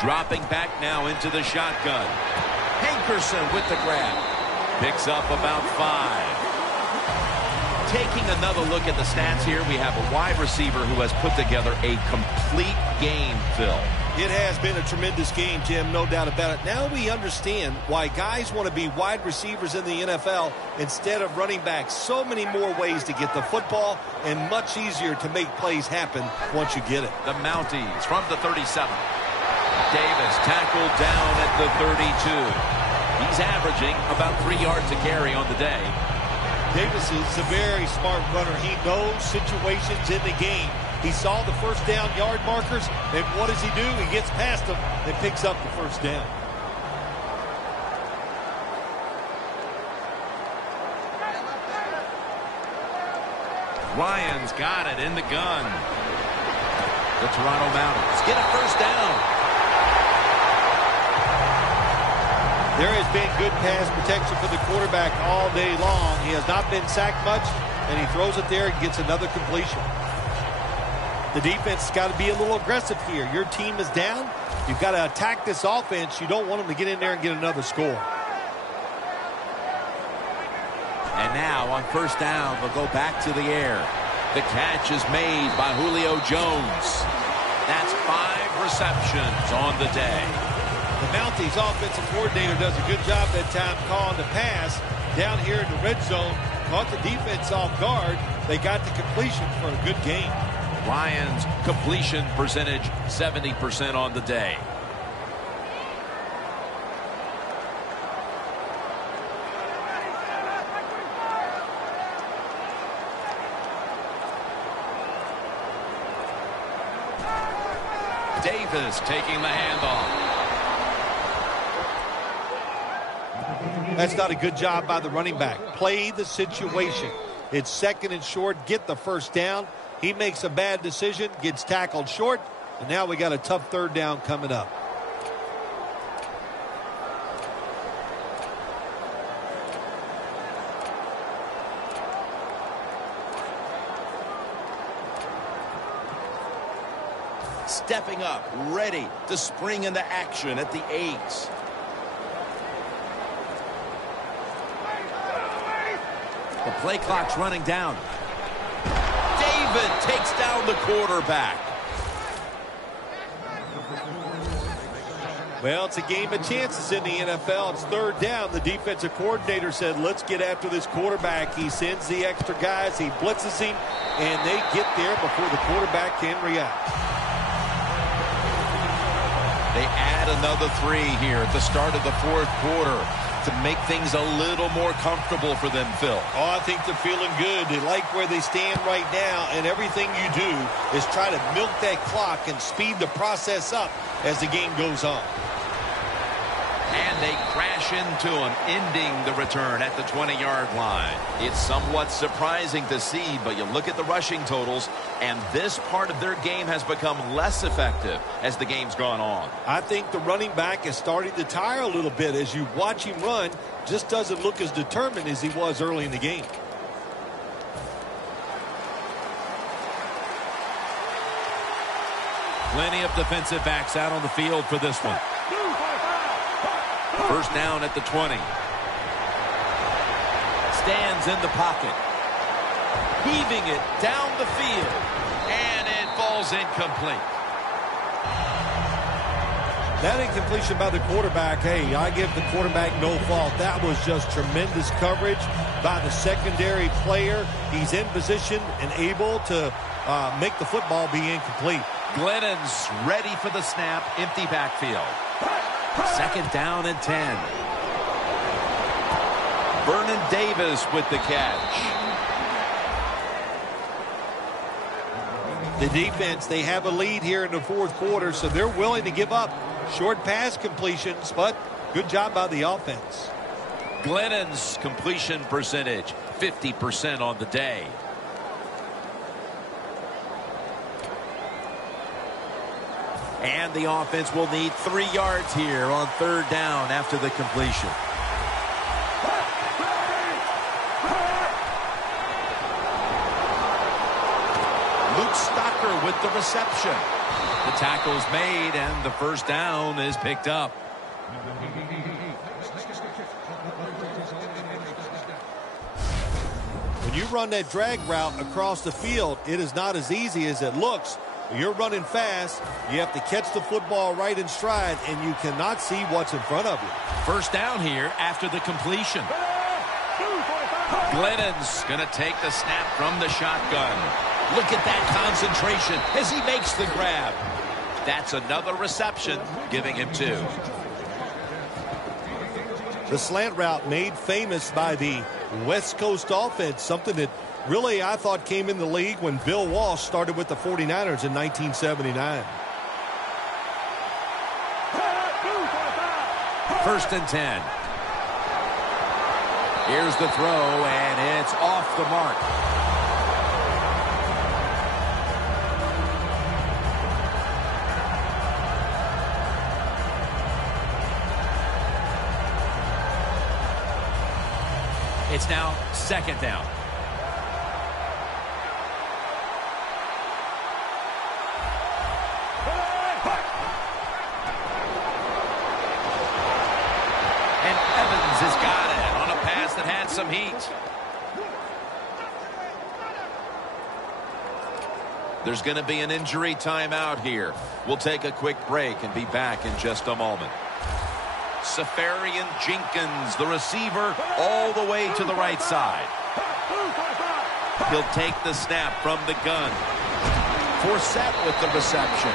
Dropping back now into the shotgun. Hankerson with the grab. Picks up about 5. Taking another look at the stats here, we have a wide receiver who has put together a complete game, Phil. It has been a tremendous game, Jim, no doubt about it. Now we understand why guys want to be wide receivers in the NFL instead of running backs. So many more ways to get the football and much easier to make plays happen once you get it. The Mounties from the 37. Davis tackled down at the 32. He's averaging about 3 yards a carry on the day. Davis is a very smart runner. He knows situations in the game. He saw the first down yard markers, and what does he do? He gets past them and picks up the first down. Ryan's got it in the gun. The Toronto Mounties get a first down. There has been good pass protection for the quarterback all day long. He has not been sacked much, and he throws it there and gets another completion. The defense has got to be a little aggressive here. Your team is down. You've got to attack this offense. You don't want them to get in there and get another score. And now on first down, they'll go back to the air. The catch is made by Julio Jones. That's 5 receptions on the day. The Mounties offensive coordinator does a good job that time calling the pass down here in the red zone. Caught the defense off guard. They got the completion for a good game. Lions completion percentage 70% on the day. Davis taking the handoff. That's not a good job by the running back. Play the situation. It's second and short. Get the first down. He makes a bad decision, gets tackled short, and now we got a tough third down coming up. Stepping up, ready to spring into action at the 8. The play clock's running down. David takes down the quarterback. Well, it's a game of chances in the NFL. It's third down. The defensive coordinator said, let's get after this quarterback. He sends the extra guys. He blitzes him, and they get there before the quarterback can react. They add another 3 here at the start of the 4th quarter to make things a little more comfortable for them, Phil. Oh, I think they're feeling good. They like where they stand right now, and everything you do is try to milk that clock and speed the process up as the game goes on. And they crash into him, ending the return at the 20-yard line. It's somewhat surprising to see, but you look at the rushing totals, and this part of their game has become less effective as the game's gone on. I think the running back is starting to tire a little bit. As you watch him run, just doesn't look as determined as he was early in the game. Plenty of defensive backs out on the field for this one. First down at the 20. Stands in the pocket. Heaving it down the field. And it falls incomplete. That incompletion by the quarterback, hey, I give the quarterback no fault. That was just tremendous coverage by the secondary player. He's in position and able to make the football be incomplete. Glennon's ready for the snap. Empty backfield. Second down and 10. Vernon Davis with the catch. The defense, they have a lead here in the 4th quarter, so they're willing to give up short pass completions, but good job by the offense. Glennon's completion percentage, 50% on the day. And the offense will need 3 yards here on third down after the completion. Luke Stocker with the reception. The tackle's made, and the first down is picked up. When you run that drag route across the field, it is not as easy as it looks. You're running fast. You have to catch the football right in stride, and you cannot see what's in front of you. First down here after the completion. Glennon's going to take the snap from the shotgun. Look at that concentration as he makes the grab. That's another reception, giving him 2. The slant route made famous by the West Coast offense, something that really I thought came in the league when Bill Walsh started with the 49ers in 1979. First and 10. Here's the throw, and it's off the mark. It's now second down. And Evans has got it on a pass that had some heat. There's going to be an injury timeout here. We'll take a quick break and be back in just a moment. Safarian Jenkins, the receiver, all the way to the right side. He'll take the snap from the gun. Forsett with the reception.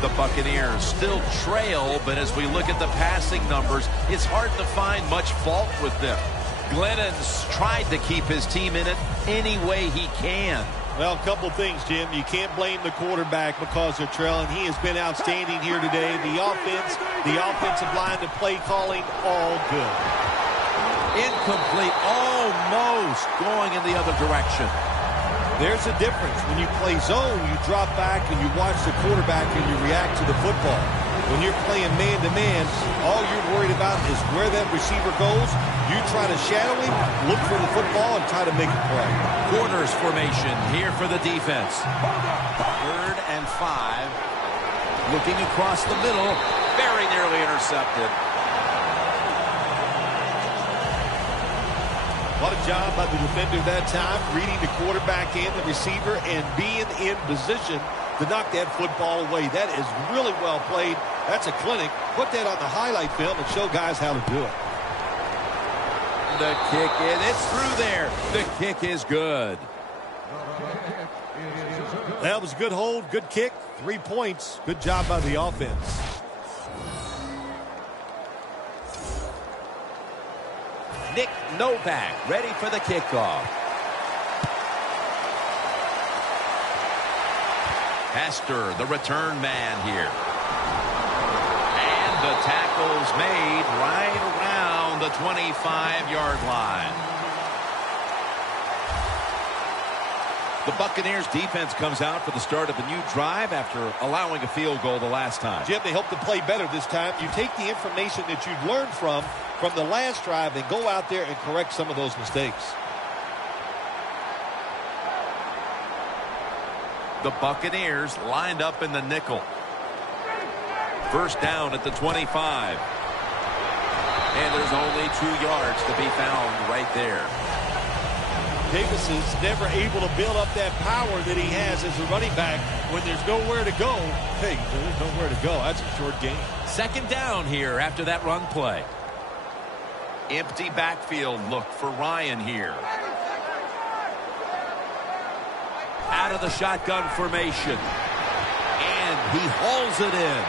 The Buccaneers still trail, but as we look at the passing numbers, it's hard to find much fault with them. Glennon's tried to keep his team in it any way he can. Well, a couple things, Jim. You can't blame the quarterback because they're trailing. He has been outstanding here today. The offense, the offensive line, the play calling, all good. Incomplete, almost going in the other direction. There's a difference. When you play zone, you drop back and you watch the quarterback and you react to the football. When you're playing man-to-man, all you're worried about is where that receiver goes. You try to shadow him, look for the football, and try to make a play. Quarters formation here for the defense. 3rd and 5. Looking across the middle. Very nearly intercepted. What a job by the defender that time, reading the quarterback and the receiver and being in position to knock that football away. That is really well played. That's a clinic. Put that on the highlight film and show guys how to do it. The kick is, it's through there. The kick is good. That was a good hold, good kick, 3 points. Good job by the offense. Nick Novak ready for the kickoff. Hester, the return man here. And the tackle's made right around the 25-yard line. The Buccaneers defense comes out for the start of a new drive after allowing a field goal the last time. Jim, they hope to play better this time. You take the information that you've learned from the last drive and go out there and correct some of those mistakes. The Buccaneers lined up in the nickel. First down at the 25. And there's only 2 yards to be found right there. Davis is never able to build up that power that he has as a running back. When there's nowhere to go, hey, there's nowhere to go. That's a short game. Second down here after that run play. Empty backfield look for Ryan here. Out of the shotgun formation. And he hauls it in.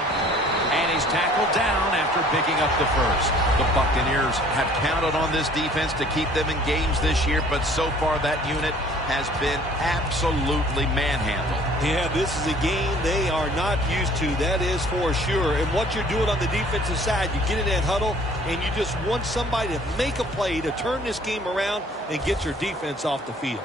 And he's tackled down after picking up the first. The Buccaneers have counted on this defense to keep them in games this year, but so far that unit has been absolutely manhandled. Yeah, this is a game they are not used to. That is for sure. And what you're doing on the defensive side, you get in that huddle, and you just want somebody to make a play to turn this game around and get your defense off the field.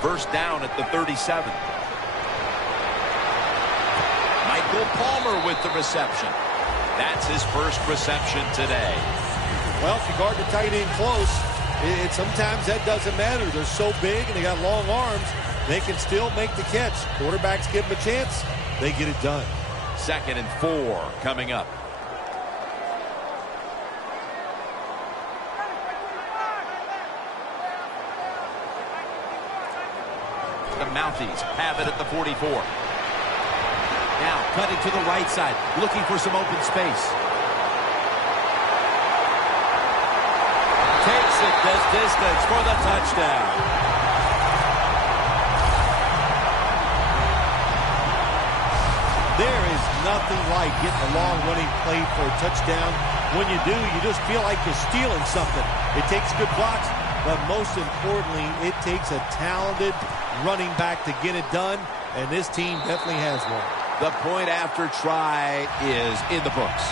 First down at the 37. Michael Palmer with the reception. That's his first reception today. Well, if you guard the tight end close, sometimes that doesn't matter. They're so big and they got long arms, they can still make the catch. Quarterbacks give them a chance, they get it done. 2nd and 4 coming up. The Mounties have it at the 44. Now cutting to the right side, looking for some open space. Takes it this distance for the touchdown. There is nothing like getting a long running play for a touchdown. When you do, you just feel like you're stealing something. It takes good blocks, but most importantly, it takes a talented running back to get it done, and this team definitely has one. The point after try is in the books.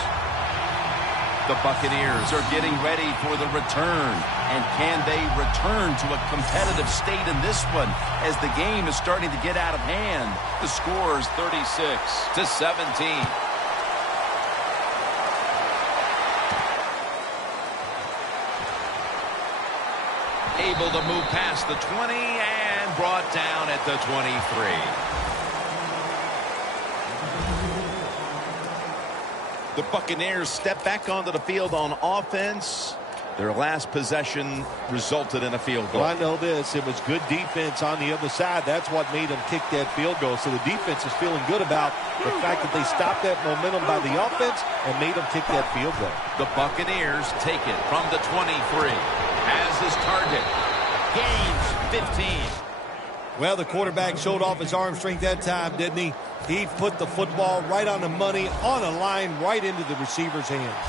The Buccaneers are getting ready for the return. And can they return to a competitive state in this one as the game is starting to get out of hand? The score is 36-17. Able to move past the 20 and brought down at the 23. The Buccaneers step back onto the field on offense. Their last possession resulted in a field goal. Well, I know this. It was good defense on the other side. That's what made them kick that field goal. So the defense is feeling good about the fact that they stopped that momentum by the offense and made them kick that field goal. The Buccaneers take it from the 23 as his target. Gains 15. Well, the quarterback showed off his arm strength that time, didn't he? He put the football right on the money, on a line, right into the receiver's hands.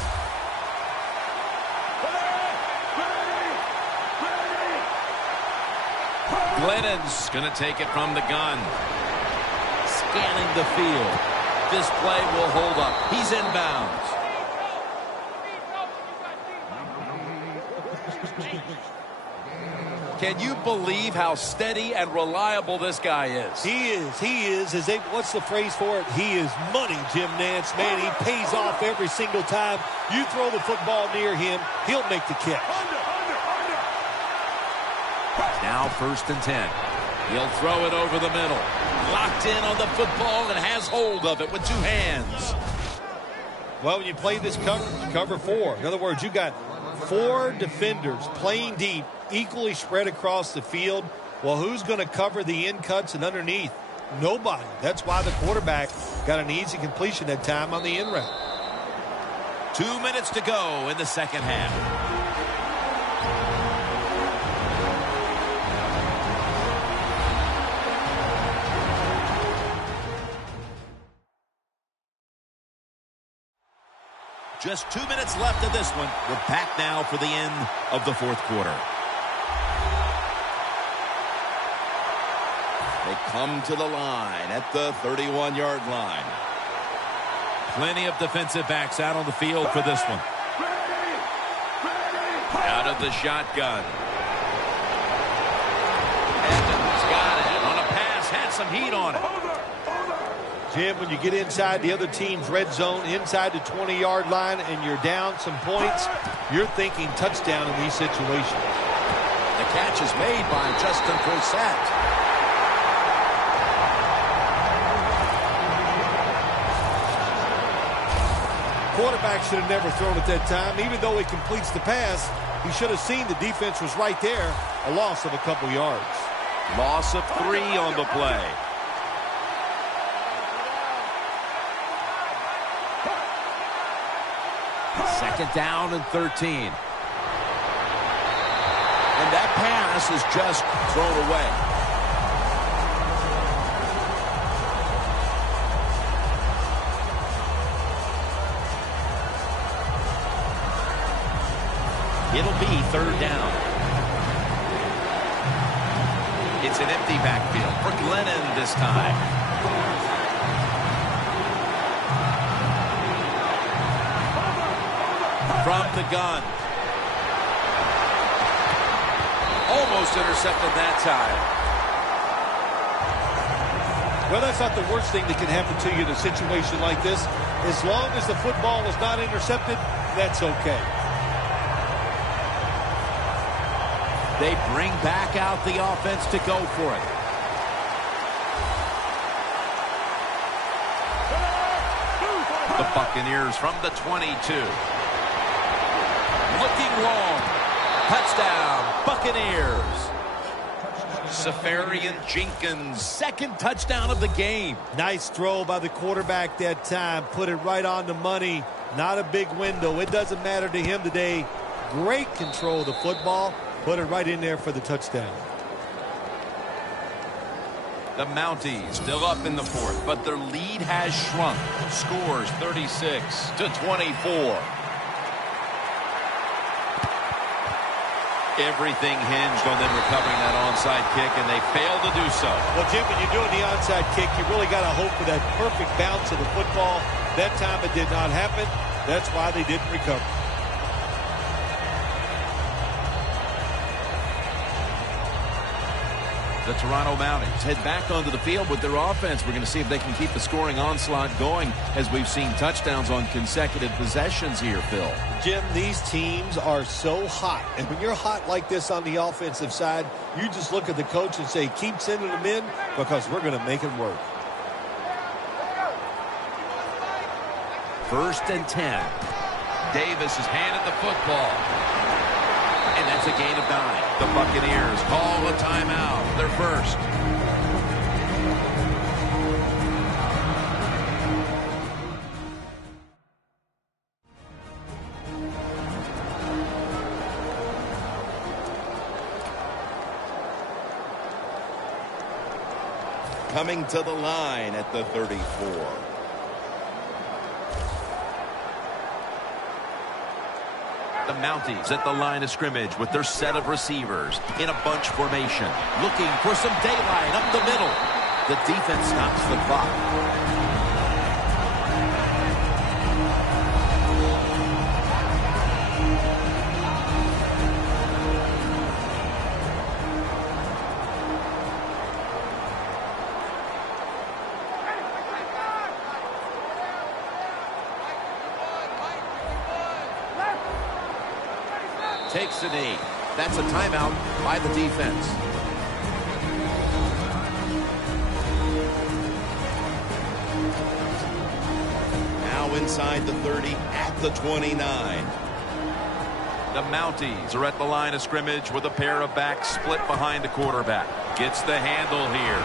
Glennon's going to take it from the gun. Scanning the field. This play will hold up. He's inbounds. Can you believe how steady and reliable this guy is? He is. He is. What's the phrase for it? He is money, Jim Nance. Man, he pays off every single time. You throw the football near him, he'll make the catch. Now 1st and 10. He'll throw it over the middle. Locked in on the football and has hold of it with 2 hands. Well, when you play this cover 4, in other words, you got 4 defenders playing deep, equally spread across the field. Well, who's going to cover the in cuts and underneath? Nobody. That's why the quarterback got an easy completion that time on the in route. 2 minutes to go in the second half. Just 2 minutes left of this one. We're back now for the end of the 4th quarter. They come to the line at the 31-yard line. Plenty of defensive backs out on the field for this one. Out of the shotgun. Evans got it on a pass, had some heat on it. Jim, when you get inside the other team's red zone, inside the 20-yard line, and you're down some points, you're thinking touchdown in these situations. The catch is made by Justin Brissett. Quarterback should have never thrown at that time. Even though he completes the pass, he should have seen the defense was right there. A loss of a couple yards. Loss of 3 on the play. Second down and 13. And that pass is just thrown away. It'll be 3rd down. It's an empty backfield for Glennon this time. From the gun. Almost intercepted that time. Well, that's not the worst thing that can happen to you in a situation like this. As long as the football is not intercepted, that's okay. They bring back out the offense to go for it. The Buccaneers from the 22. Looking long. Touchdown, Buccaneers. Safarian Jenkins, second touchdown of the game. Nice throw by the quarterback that time. Put it right on the money. Not a big window. It doesn't matter to him today. Great control of the football. Put it right in there for the touchdown. The Mounties still up in the fourth, but their lead has shrunk. Scores 36-24. Everything hinged on them recovering that onside kick, and they failed to do so. Well, Jim, when you're doing the onside kick, you really got to hope for that perfect bounce of the football. That time it did not happen. That's why they didn't recover. The Toronto Mounties head back onto the field with their offense. We're going to see if they can keep the scoring onslaught going as we've seen touchdowns on consecutive possessions here, Phil. Jim, these teams are so hot. And when you're hot like this on the offensive side, you just look at the coach and say, keep sending them in because we're going to make it work. 1st and 10. Davis has handed the football. And that's a gain of 9. The Buccaneers call a timeout. Their first. Coming to the line at the 34. The Mounties at the line of scrimmage with their set of receivers in a bunch formation, looking for some daylight up the middle. The defense stops the clock. Takes a knee. That's a timeout by the defense. Now inside the 30 at the 29. The Mounties are at the line of scrimmage with a pair of backs split behind the quarterback. Gets the handle here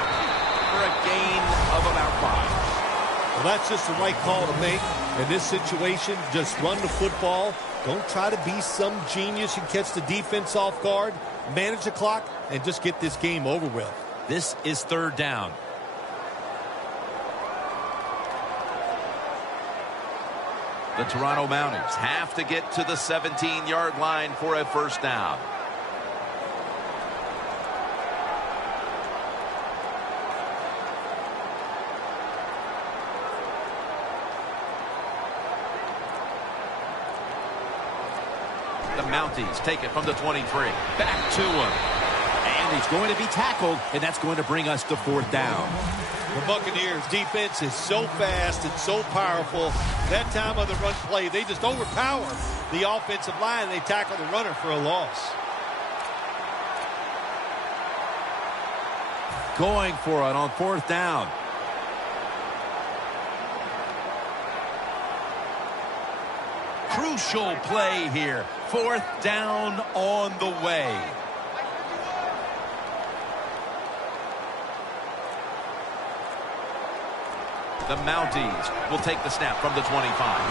for a gain of about 5. Well, that's just the right call to make. In this situation, just run the football. Don't try to be some genius and catch the defense off guard. Manage the clock and just get this game over with. This is 3rd down. The Toronto Mounties have to get to the 17-yard line for a first down. The Mounties take it from the 23. Back to him. And he's going to be tackled, and that's going to bring us to 4th down. The Buccaneers defense is so fast and so powerful. That time of the run play, they just overpower the offensive line. They tackle the runner for a loss. Going for it on 4th down. Crucial play here. 4th down on the way. The Mounties will take the snap from the 25.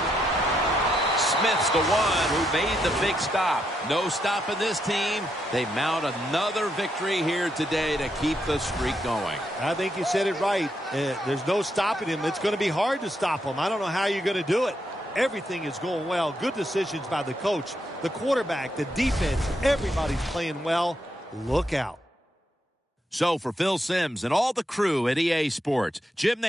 Smith's the one who made the big stop. No stopping this team. They mount another victory here today to keep the streak going. I think you said it right. There's no stopping him. It's going to be hard to stop him. I don't know how you're going to do it. Everything is going well. Good decisions by the coach, the quarterback, the defense. Everybody's playing well. Look out. So for Phil Simms and all the crew at EA Sports, Jim